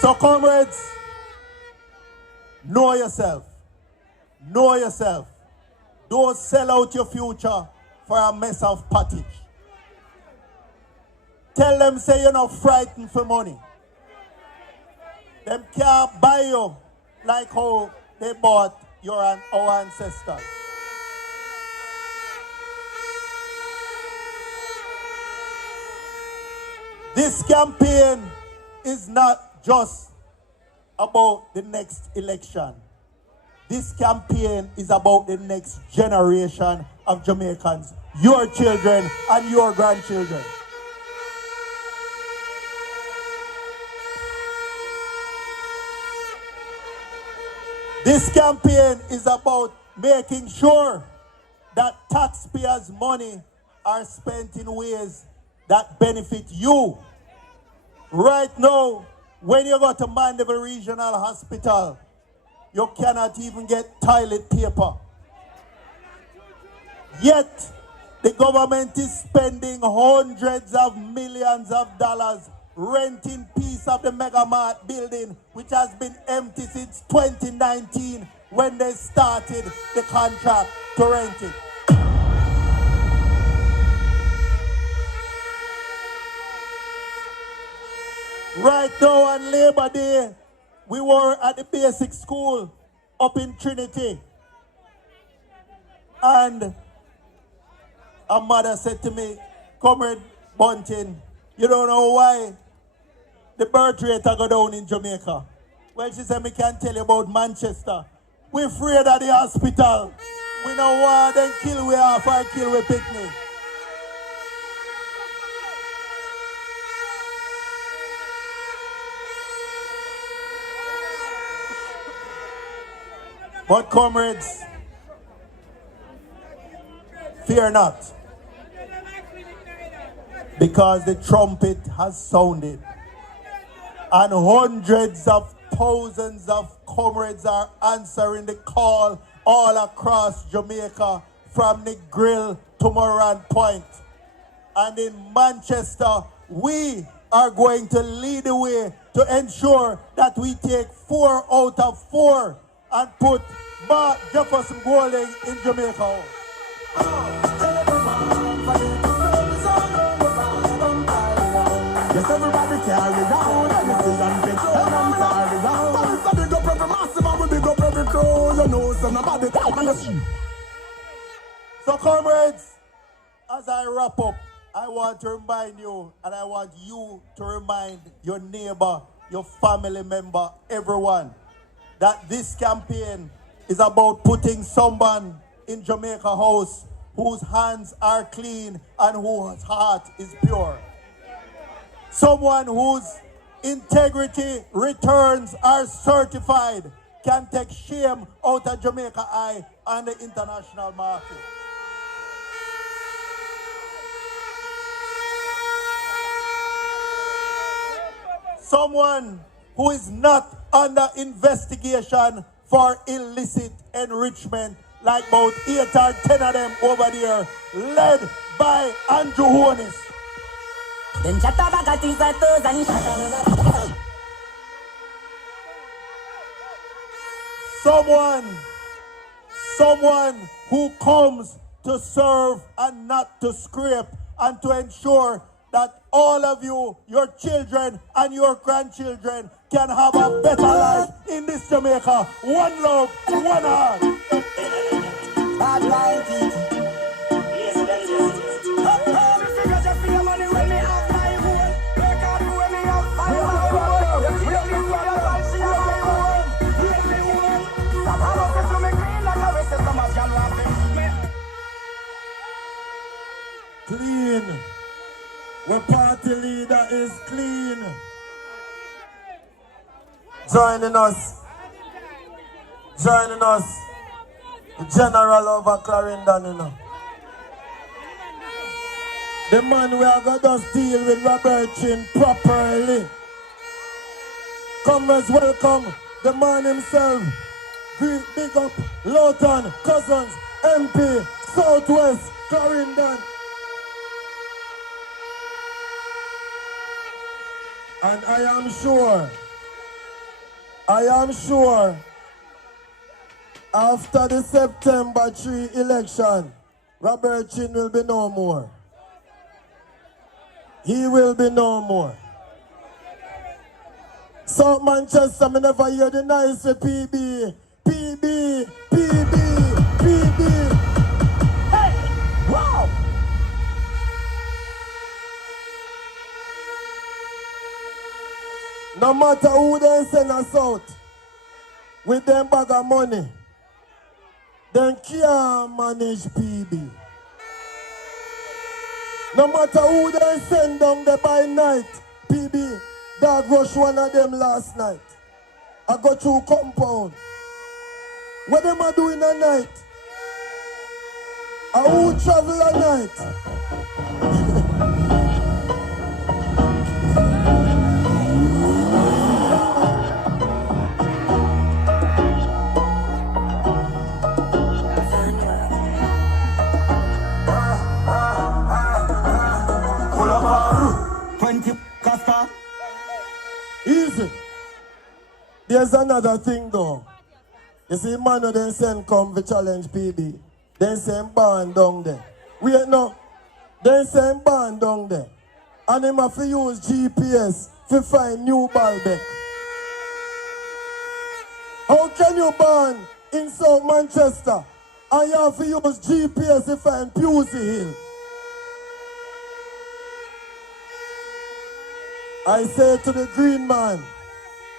So comrades, know yourself. Know yourself. Don't sell out your future for a mess of pottage. Tell them say you're not frightened for money. Them can't buy you like how they bought our ancestors. This campaign is not just about the next election. This campaign is about the next generation of Jamaicans, your children and your grandchildren. This campaign is about making sure that taxpayers' money are spent in ways that benefit you. Right now, when you go to Mandeville Regional Hospital, you cannot even get toilet paper. Yet, the government is spending hundreds of millions of dollars renting piece of the Mega Mart building, which has been empty since 2019 when they started the contract to rent it. Right now on Labor Day, we were at the basic school up in Trinity. And a mother said to me, Comrade Bunting, you don't know why the birth rate go down in Jamaica. Well, she said, me can't tell you about Manchester. We're afraid of the hospital. We don't want them kill we off or kill we picnic. But comrades, fear not, because the trumpet has sounded, and hundreds of thousands of comrades are answering the call all across Jamaica, from the Grill to Moran Point. And in Manchester, we are going to lead the way to ensure that we take 4 out of 4 and put Mark Jefferson Golding in Jamaica. Yes, everybody carry down, anything and big and carry down. So big up every massive and we big up every crew, you know, so nobody talk on the street. So comrades, as I wrap up, I want to remind you, and I want you to remind your neighbor, your family member, everyone, that this campaign is about putting someone in Jamaica House whose hands are clean and whose heart is pure. Someone whose integrity returns are certified can take shame out of Jamaica eye and the international market. Someone who is not under investigation for illicit enrichment, like about 8 or 10 of them over there, led by Andrew Honis. Someone who comes to serve and not to scrape, and to ensure that all of you, your children and your grandchildren, can have a better life in this Jamaica. One love, one heart. Clean. Our party leader is clean. Joining us, the General over Clarendon, you know. The man we are going to deal with Robert Chin properly. Comrades, welcome the man himself, Big up Lawton, Cousins, MP, Southwest, Clarendon. And I am sure, after the September 3 election, Robert Chin will be no more. He will be no more. South Manchester, me never hear the nice PB. Hey! Wow! No matter who they send us out with them bag of money, they can't manage PB. No matter who they send down there by night, PB, dog rush one of them last night. I go through compound. What them are doing at night? I who travel at night? Easy. There's another thing though. You see, man who then send come to challenge PB. Then send band down there. Wait no. Then send band down there. And him have to use GPS to find new Baalbek. How can you ban in South Manchester and you have to use GPS to find Pusey Hill? I say to the green man,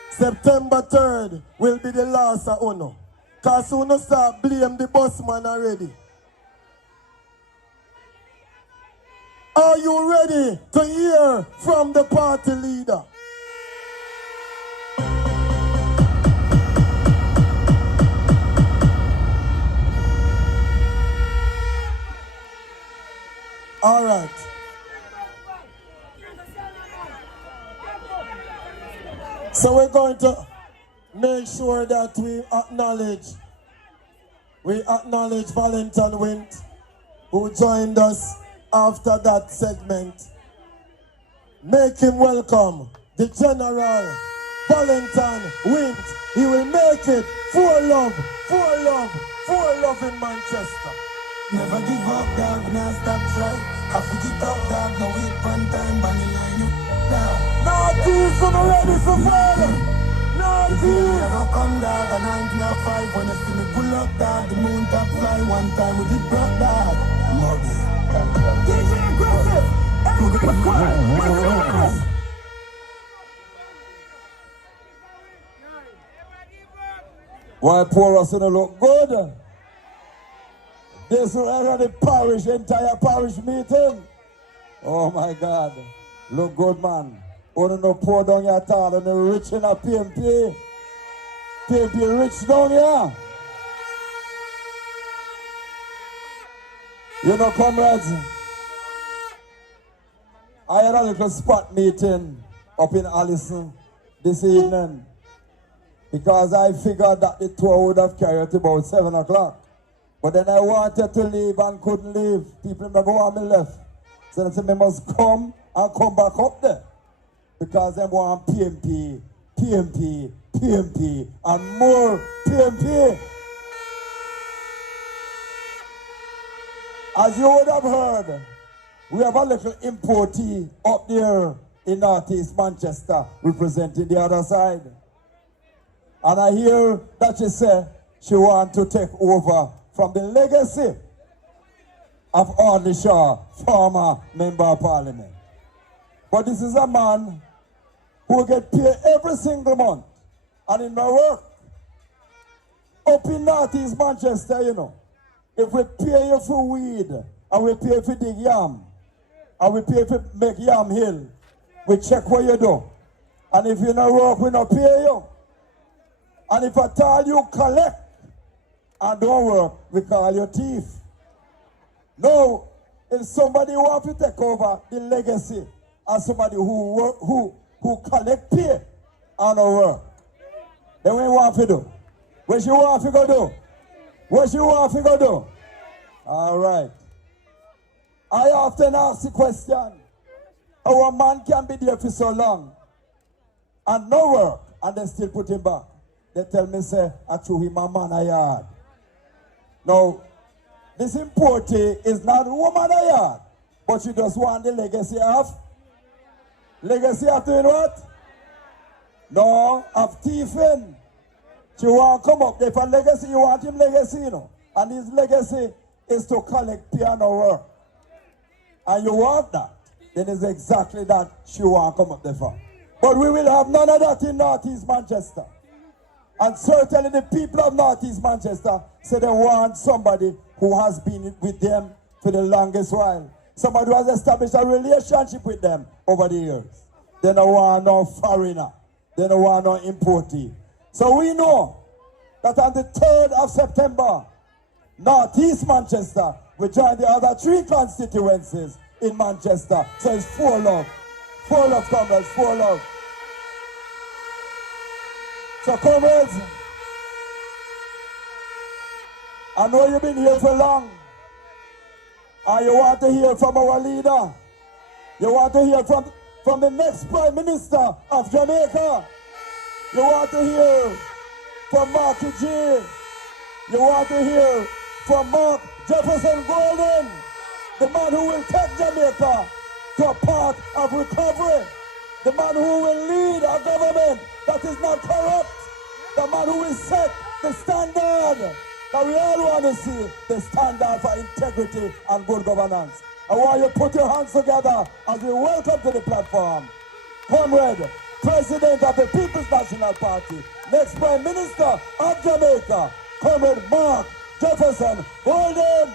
September 3rd will be the last of Uno. Because Uno start blame the boss man already. Are you ready to hear from the party leader? All right. So we're going to make sure that we acknowledge Valentin Wint, who joined us after that segment. Make him welcome, the General Valentin Wint. He will make it for love in Manchester. Never give up, dog, now stop try. I pick it up, dog, no wait one time, bang the line you down. Northeast, I'm ready for violence. If you Northeast. never come, dog, a 1905, when you see me pull up, dog, the moon top fly, one time with the broke, dog. Muggy. DJ aggressive. Everybody quiet. Why Porus don't look good? This is the parish, entire parish meeting. Oh my God. Look good, man. Only no pour down your tall and the rich in a PMP. PMP rich down here. You know, comrades, I had a little spot meeting up in Allison this evening because I figured that the tour would have carried to about 7 o'clock. But then I wanted to leave and couldn't leave. People remember why me left. So they said, me must come and come back up there. Because they want PMP, PMP, PMP, and more PMP. As you would have heard, we have a little importee up there in Northeast Manchester representing the other side. And I hear that she said she wants to take over from the legacy of Audley Shaw, former Member of Parliament. But this is a man who get paid every single month. And in my work, up in Northeast Manchester, you know, if we pay you for weed, and we pay for dig yam, and we pay for make yam hill, we check what you do. And if you not work, we not pay you. And if at all you collect and don't work, we call you thief. No, if somebody want to take over the legacy of somebody who work, who collect pay and don't work, then we want to do. What you want to go do? What you want to go do? All right. I often ask the question, how a man can be there for so long and no work and they still put him back. They tell me, say, I threw him a man a yard. Now, this importee is not a woman a yard, but she just want the legacy of. Legacy of doing what? No, of thieving. She want to come up there for legacy. You want him legacy, you know. And his legacy is to collect piano work. And you want that. Then it's exactly that she want to come up there for. But we will have none of that in Northeast Manchester. And certainly the people of Northeast Manchester say they want somebody who has been with them for the longest while. Somebody who has established a relationship with them over the years. They don't want no foreigner. They don't want no importee. So we know that on the 3rd of September, Northeast Manchester will join the other 3 constituencies in Manchester. So it's 4 love. 4 love, comrades, 4 love. So comrades, I know you've been here for long. And you want to hear from our leader. You want to hear from the next Prime Minister of Jamaica. You want to hear from Marky G. You want to hear from Mark Jefferson Golden, the man who will take Jamaica to a path of recovery, the man who will lead a government that is not corrupt, the man who will set the standard that we all want to see, the standard for integrity and good governance. I want you to put your hands together as we welcome to the platform Comrade, President of the People's National Party, next Prime Minister of Jamaica, Comrade Mark Jefferson Golden.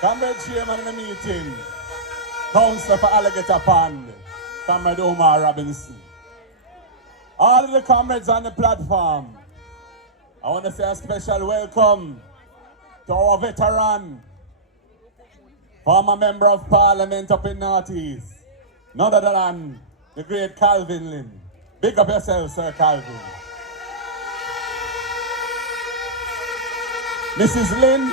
Comrade Chairman in the meeting, Councillor for Alligator Pond, Comrade Omar Robinson. All of the comrades on the platform, I want to say a special welcome to our veteran, former Member of Parliament up in Northeast, none other than the great Calvin Lynn. Big up yourself, Sir Calvin. Mrs. Lynn,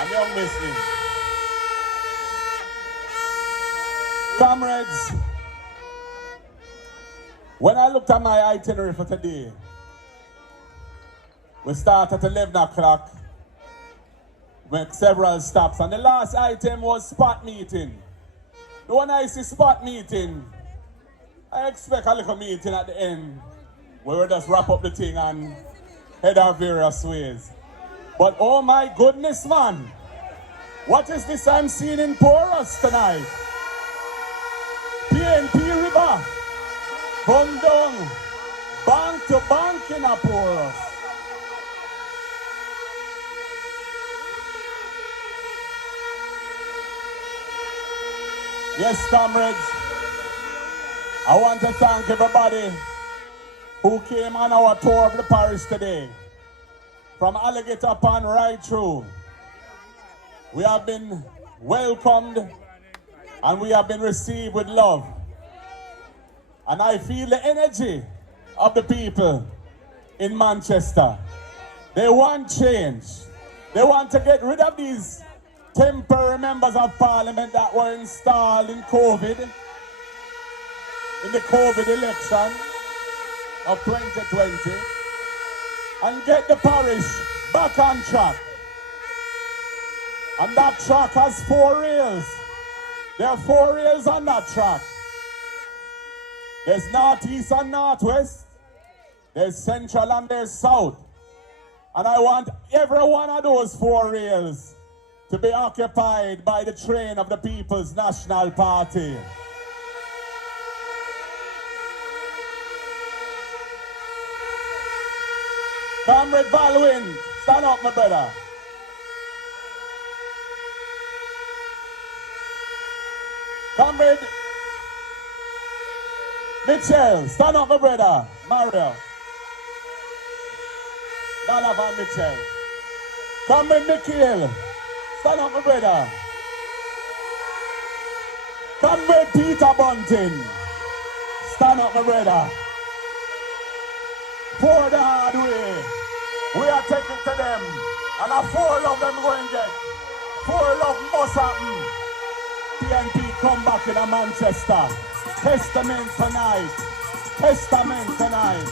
and young Miss Lynn. Comrades, when I looked at my itinerary for today, we start at 11 o'clock, make several stops, and the last item was spot meeting. The one I see spot meeting, I expect a little meeting at the end, where we just wrap up the thing and head our various ways. But oh my goodness, man, what is this I'm seeing in Porus tonight? PNP River, come down, bank to bank in a Porus. Yes, comrades, I want to thank everybody who came on our tour of the parish today. From Alligator Pond right through, we have been welcomed and we have been received with love. And I feel the energy of the people in Manchester. They want change. They want to get rid of these temporary members of parliament that were installed in COVID, in the COVID election of 2020, and get the parish back on track. And that track has 4 rails. There are 4 rails on that track. There's northeast and northwest. There's central and there's south. And I want every one of those 4 rails to be occupied by the train of the People's National Party. Comrade Baldwin, stand up, my brother. Comrade Mitchell, stand up, my brother. Mario. Donovan Mitchell. Comrade Nikhil, stand up, my brother. Comrade Peter Bunting, stand up, my brother. For the hard way, we are taking to them, and a 4 love them going to get. 4 love must happen. PNP come back in a Manchester. Testament tonight. Testament tonight.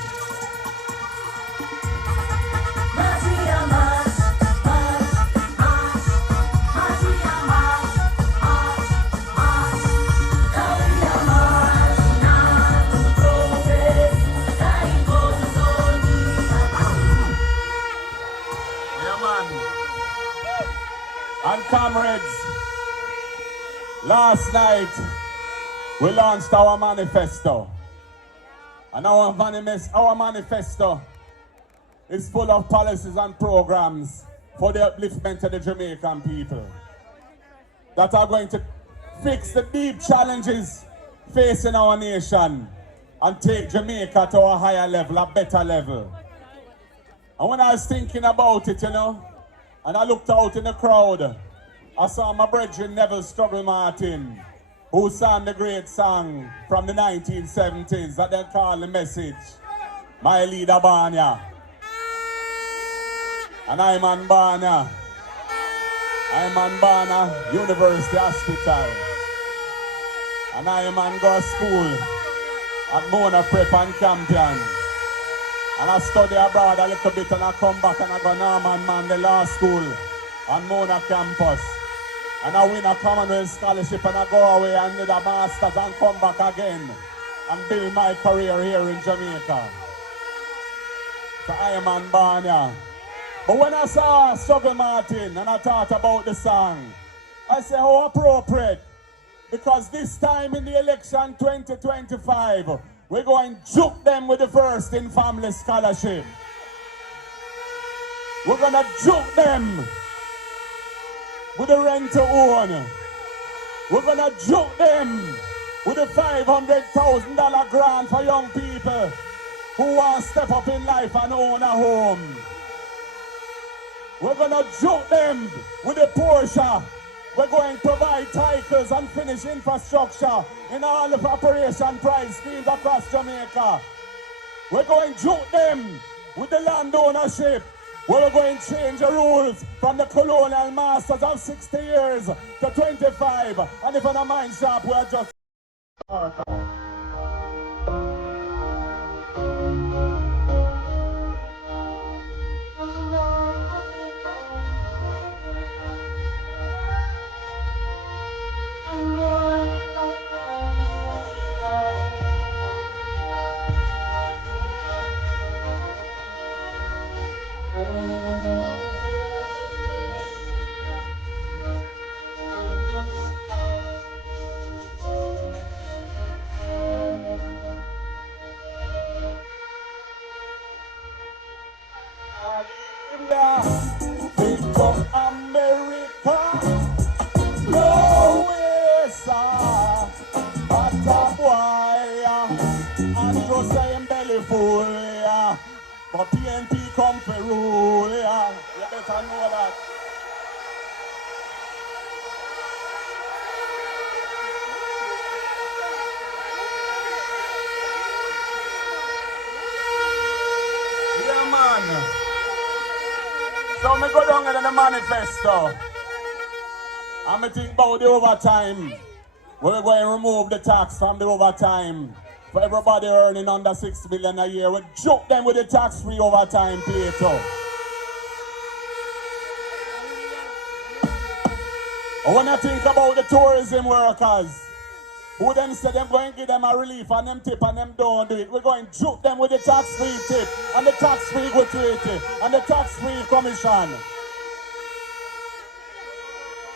And comrades, last night we launched our manifesto. And our manifesto is full of policies and programs for the upliftment of the Jamaican people that are going to fix the deep challenges facing our nation and take Jamaica to a higher level, a better level. And when I was thinking about it, you know, and I looked out in the crowd, I saw my brethren Neville Struggle Martin, who sang the great song from the 1970s that they call The Message, My Leader Banya. And I'm on Banya. I'm on Banya University Hospital. And I am on go school at Mona Prep and Campion. And I study abroad a little bit and I come back and I go Norman Mandela School on Mona campus. And I win a Commonwealth scholarship and I go away and do a master's and come back again and build my career here in Jamaica. So I am on Banya. But when I saw Struggle Martin and I thought about the song, I said, how appropriate. Because this time in the election 2025, we're going to juke them with the first in family scholarship. We're going to juke them with the rent to own. We're going to juke them with the $500,000 grant for young people who want to step up in life and own a home. We're going to juke them with the Porsche. We're going to provide titles and finish infrastructure in all of Operation Pride schemes across Jamaica. We're going to juke them with the land ownership. We're going to change the rules from the colonial masters of 60 years to 25. And if in a mine shop, we're just... From America, no way, sir. But a boy, and just saying belly full, yeah. But PNP come for rule, yeah. You better know that. Yeah, man. So me go down in the manifesto. And me think about the overtime. We're going to remove the tax from the overtime. For everybody earning under 6 million a year, we joke them with the tax-free overtime pay too. And when I think about the tourism workers, who then said them going to give them a relief and them tip and them don't do it. We're going to juke them with the tax-free tip and the tax-free gratuity and the tax-free commission.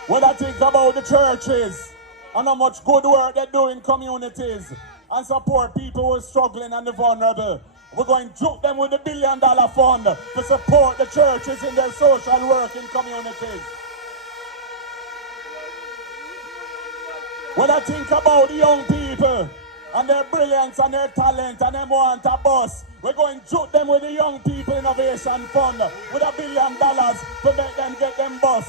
When I think about the churches and how much good work they do in communities and support people who are struggling and the vulnerable, we're going to juke them with the $1 billion fund to support the churches in their social work in communities. When I think about the young people and their brilliance and their talent and them want a bus, we're going to juke them with the Young People Innovation Fund with $1 billion to make them get them bus.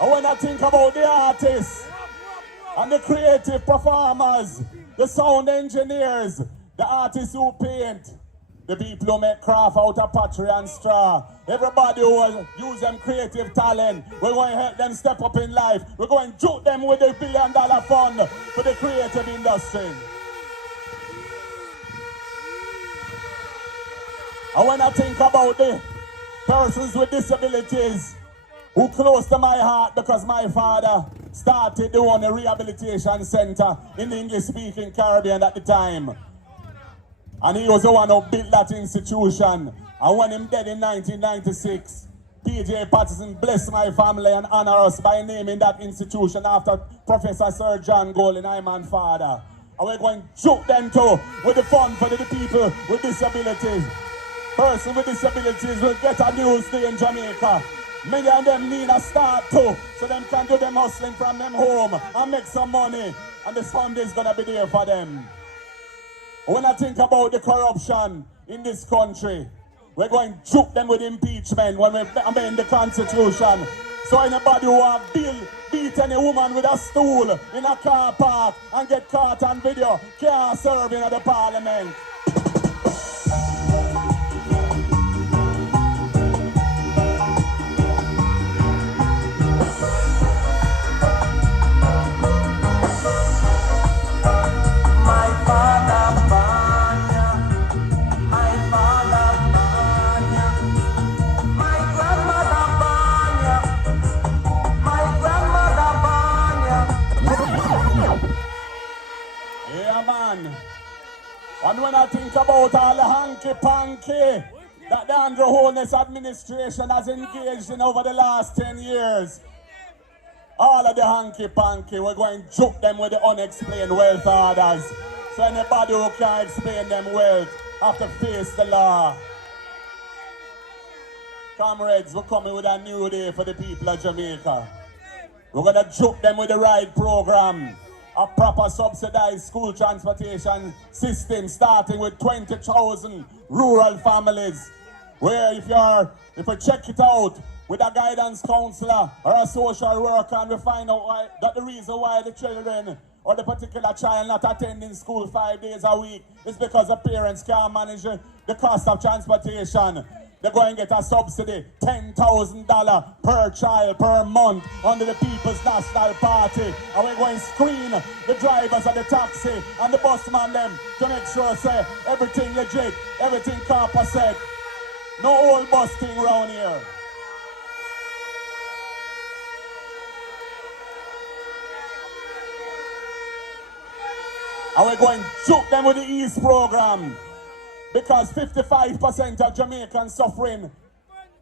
And when I think about the artists and the creative performers, the sound engineers, the artists who paint, the people who make craft out of pottery and straw, everybody who will use them creative talent, we're going to help them step up in life. We're going to juke them with $1 billion fund for the creative industry. And when I think about the persons with disabilities who close to my heart, because my father started the one rehabilitation center in the English-speaking Caribbean at the time. And he was the one who built that institution. And when him dead in 1996, P.J. Patterson blessed my family and honor us by naming that institution after Professor Sir John Golding, I'm my father. And we're going to juke them too with the fund for the people with disabilities. Persons with disabilities will get a new stay in Jamaica. Many of them need a start too, so them can do them hustling from them home and make some money. And this fund is going to be there for them. When I think about the corruption in this country, we're going to juke them with impeachment when we amend the Constitution. So anybody who have beat any woman with a stool in a car park and get caught on video can't serve in the parliament. And when I think about all the hanky-panky that the Andrew Holness administration has engaged in over the last 10 years, all of the hanky-panky, we're going to juke them with the unexplained wealth orders. So anybody who can't explain them wealth have to face the law. Comrades, we're coming with a new day for the people of Jamaica. We're going to juke them with the right program. A proper subsidized school transportation system starting with 20,000 rural families. Where if you check it out with a guidance counselor or a social worker and we find out that the reason why the children or the particular child not attending school 5 days a week is because the parents can't manage the cost of transportation. They're going to get a subsidy, $10,000 per child per month under the People's National Party. And we're going to screen the drivers of the taxi and the busman them to make sure say everything legit, everything copper said. No old bus thing around here. And we're going to juke them with the East program. Because 55% of Jamaicans suffering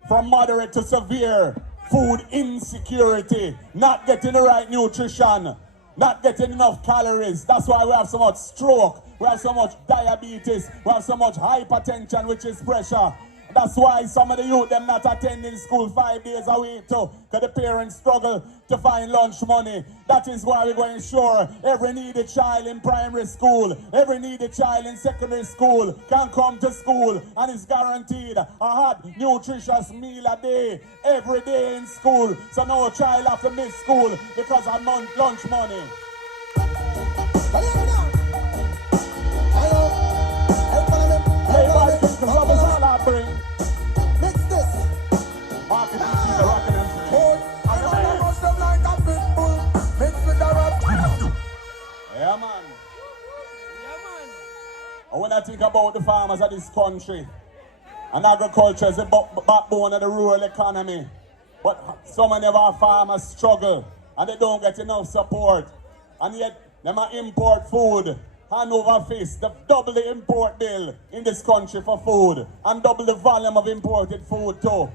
from moderate to severe food insecurity, not getting the right nutrition, not getting enough calories. That's why we have so much stroke, we have so much diabetes, we have so much hypertension, which is pressure. That's why some of the youth them not attending school 5 days a week too, because the parents struggle to find lunch money. That is why we're going to ensure every needy child in primary school, every needy child in secondary school can come to school and is guaranteed a hot, nutritious meal a day, every day in school. So no child have to miss school because of lunch money. Everybody think of what is all I bring. Mix this. Marketing team, the rockin' and yeah, man. And when I think about the farmers of this country, and agriculture is the backbone of the rural economy, but so many of our farmers struggle and they don't get enough support. And yet, them are import food, hand over fist, they double the import bill in this country for food, and double the volume of imported food too.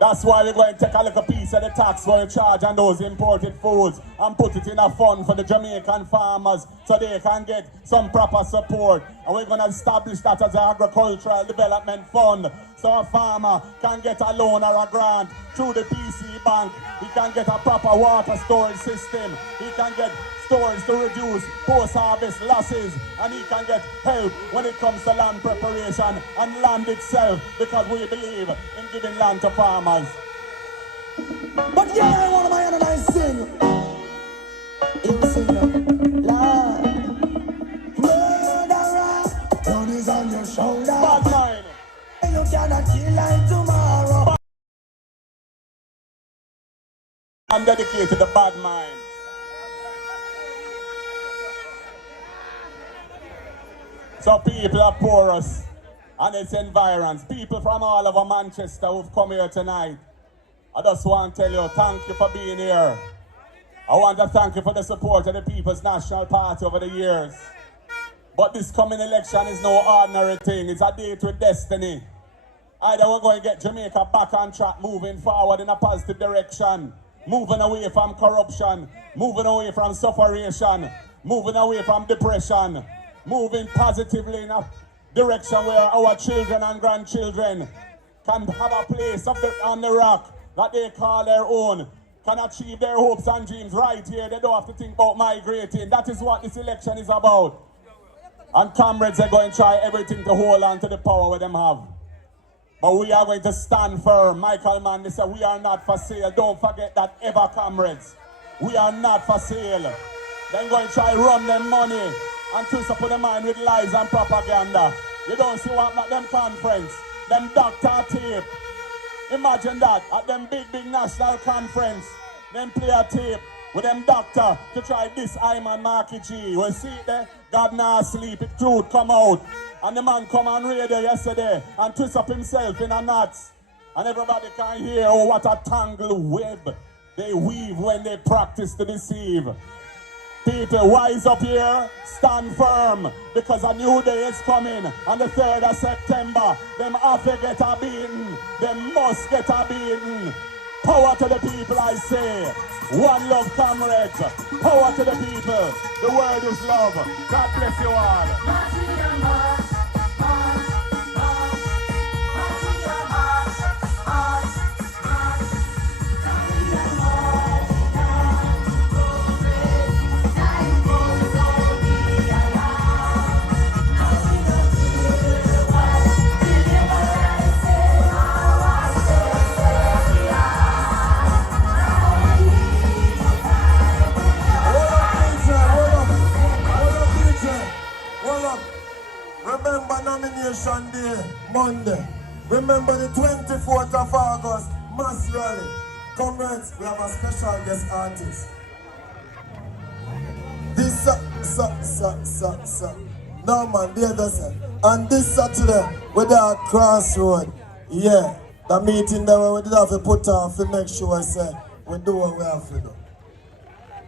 That's why we're going to take a little piece of the tax for charge on those imported foods and put it in a fund for the Jamaican farmers so they can get some proper support. And we're going to establish that as an agricultural development fund so a farmer can get a loan or a grant through the PC Bank. He can get a proper water storage system. He can get storage to reduce post-harvest losses, and he can get help when it comes to land preparation and land itself, because we believe in giving land to farmers. But yeah, I want my hand and I sing. You sing, Lord, murderer, gun is on your shoulder. Bad mind. You cannot kill like tomorrow. I'm dedicated to the bad mind. So people of Porus and its environs, people from all over Manchester who've come here tonight, I just want to tell you, thank you for being here. I want to thank you for the support of the People's National Party over the years. But this coming election is no ordinary thing. It's a date with destiny. Either we're going to get Jamaica back on track, moving forward in a positive direction, moving away from corruption, moving away from sufferation, moving away from depression, moving positively in a direction where our children and grandchildren can have a place on the rock that they call their own, can achieve their hopes and dreams right here. They don't have to think about migrating. That is what this election is about. And comrades are going to try everything to hold on to the power where them have. But we are going to stand firm. Michael Mann, they said we are not for sale. Don't forget that ever, comrades. We are not for sale. They're going to try run them money and twist up the mind with lies and propaganda. You don't see what at them conference, them doctor tape. Imagine that, at them big national conference, them play a tape with them doctor to try this Iman Marky G. We see it there, God not sleep, it truth come out. And the man come on radio yesterday and twist up himself in a knots. And everybody can hear, oh, what a tangled web they weave when they practice to deceive. People, wise up here, stand firm, because a new day is coming on the 3rd of September. Them have to get a beating. Them must get a beating. Power to the people, I say. One love, comrades. Power to the people. The word is love. God bless you all. Remember nomination day, Monday. Remember the 24th of August, mass rally. Comrades, we have a special guest artist. This, no man, the other side. And this Saturday, we're at Crossroad. Yeah, the meeting that we did have to put off to make sure we do what we have to do.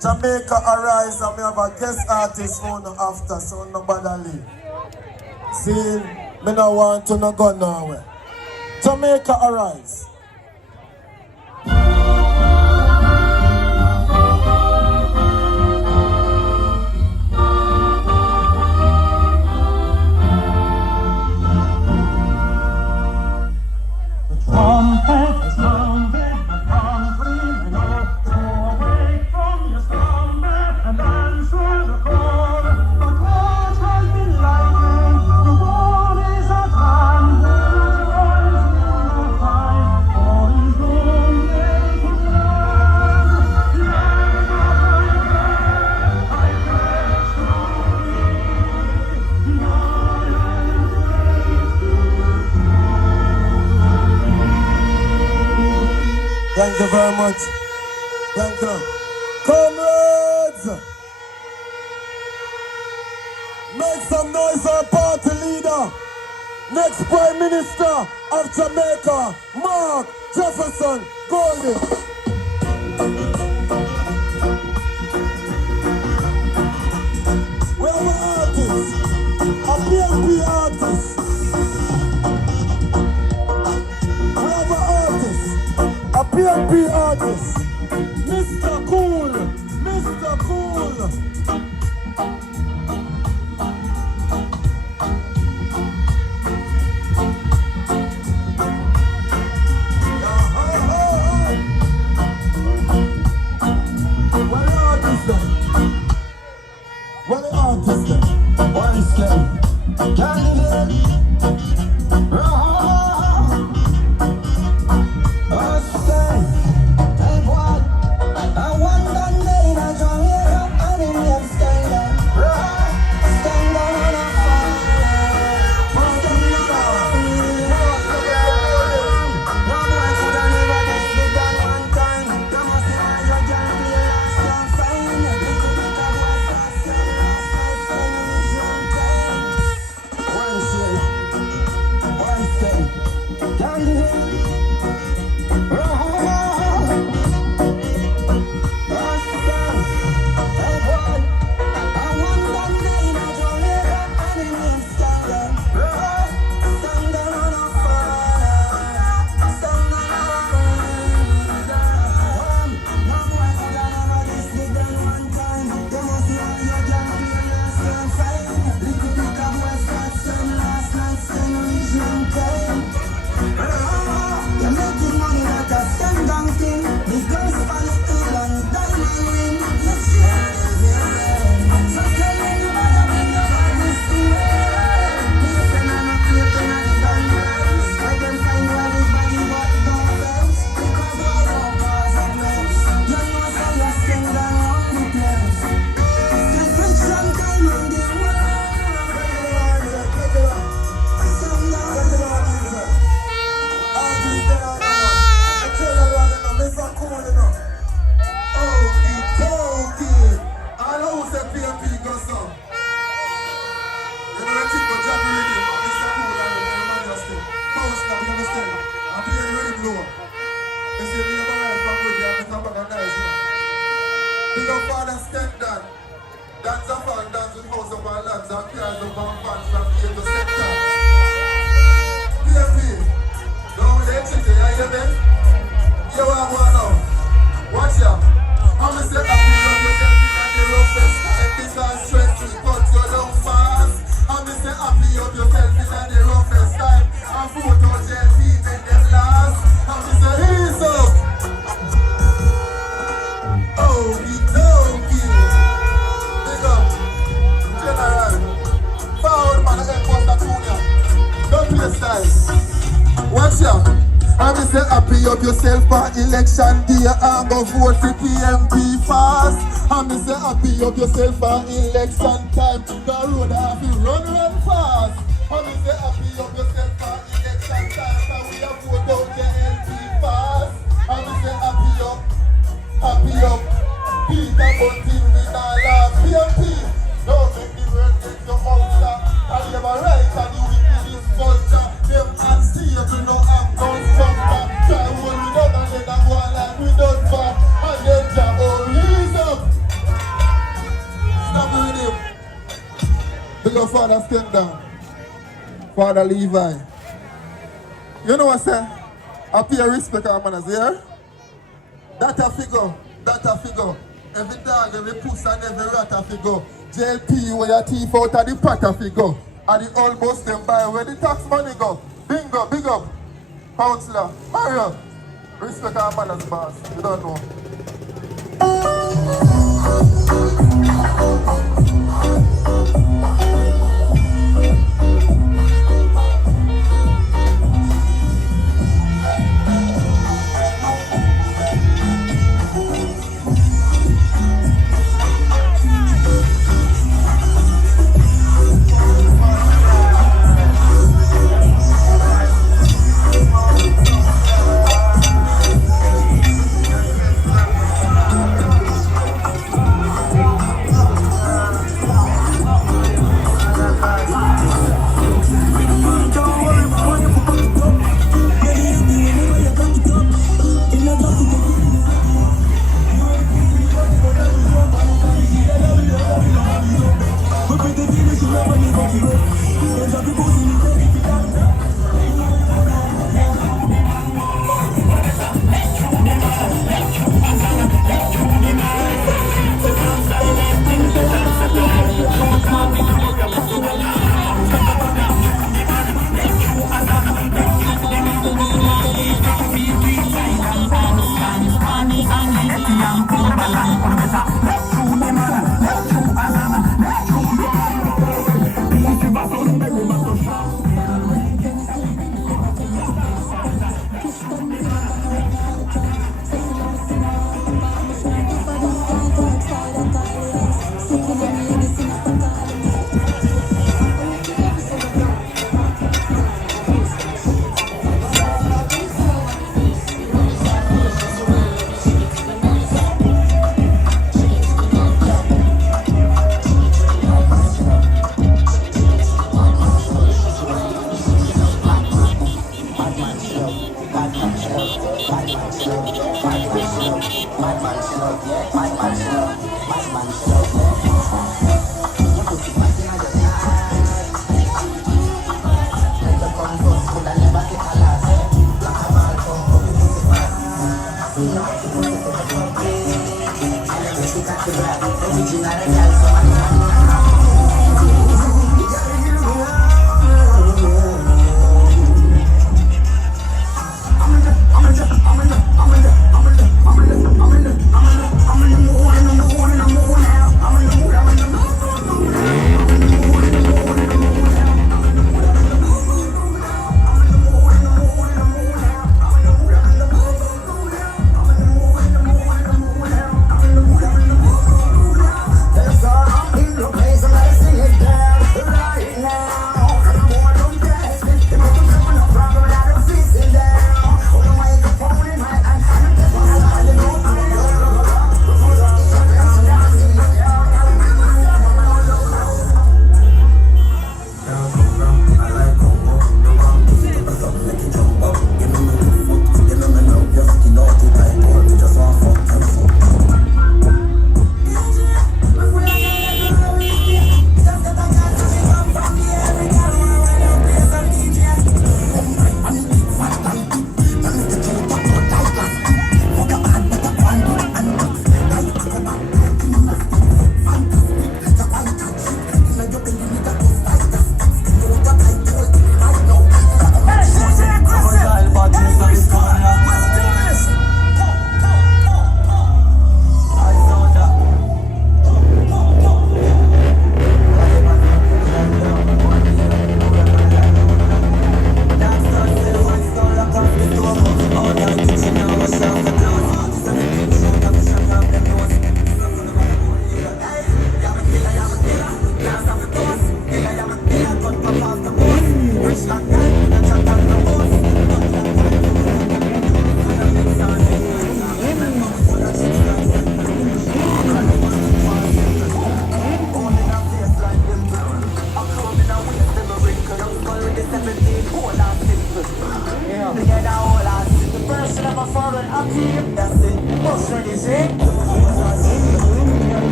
Jamaica arise and we have a guest artist on after, so nobody leave. See, me no want to no go nowhere. Jamaica arise. The trumpet has sounded, the country we know. So awake from your slumber and answer the call. The torch has been lighted, the war is at hand. Rise in the fight, for his own naked land. Land of my birth, I pledge to thee, loyal faith to Thank you very much. Thank you. Comrades! Make some noise for our party leader. Next Prime Minister of Jamaica, Mark Jefferson Goldie. so cool. What the artist then? One step. Candidate. Take one. I want that day I draw it up and it never stand up. Stand on a fire. Stand on a fire. No boy could have never get me done one time. You must see how you can play last young fine. Little bit of what fast and last night television time. One step. Candy hill. You're making money like a scam gang thing. This girl's funny too and diamond ring. Let's share this here. So tell anybody when you're about this thing. Me friend and a clipping and gun rings. I can find where this body but no sense. Because I don't cause a place. You know say you're scam gang on the place. Get rich and diamond in Dance of all, dance with house of our lands, and cars of our fans from here to sector. PMP, don't let you say, you hear me? You are one now. Watch out. I'm going to say, happy of yourself in the roughest time because stress will cut you down fast. I'm going to say, happy of yourself in the roughest time and photo JP make them last. I'm going to say, ease up. Oh, we don't give. General, forward man, the poster junior. Don't play style. Watch out. I'm say happy up yourself for election day and go vote for PMP fast. I'm say happy up yourself for election time. The road have to run fast. I'm say happy up yourself for election time. So we have vote out the LP fast. I'm say happy up. Peter Bunting with our last PMP. Don't make the world get your ulcer. I never right and the wicked is vulture. Them unstable, no I'm gun jumper. Try one with them and then I go on like we don't for. And then ja ease up. Stop with him. Big up Father stand down. Father Levi. You know what I say? I pay respect our manners here. That a figure. Every dog, every puss and every rat a figure. JLP where your teeth out of the pot a figure. And the old bus them buy where the tax money go. Bingo, big up. Councillor, Mario. Respect our manners, boss. You don't know.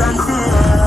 and fear.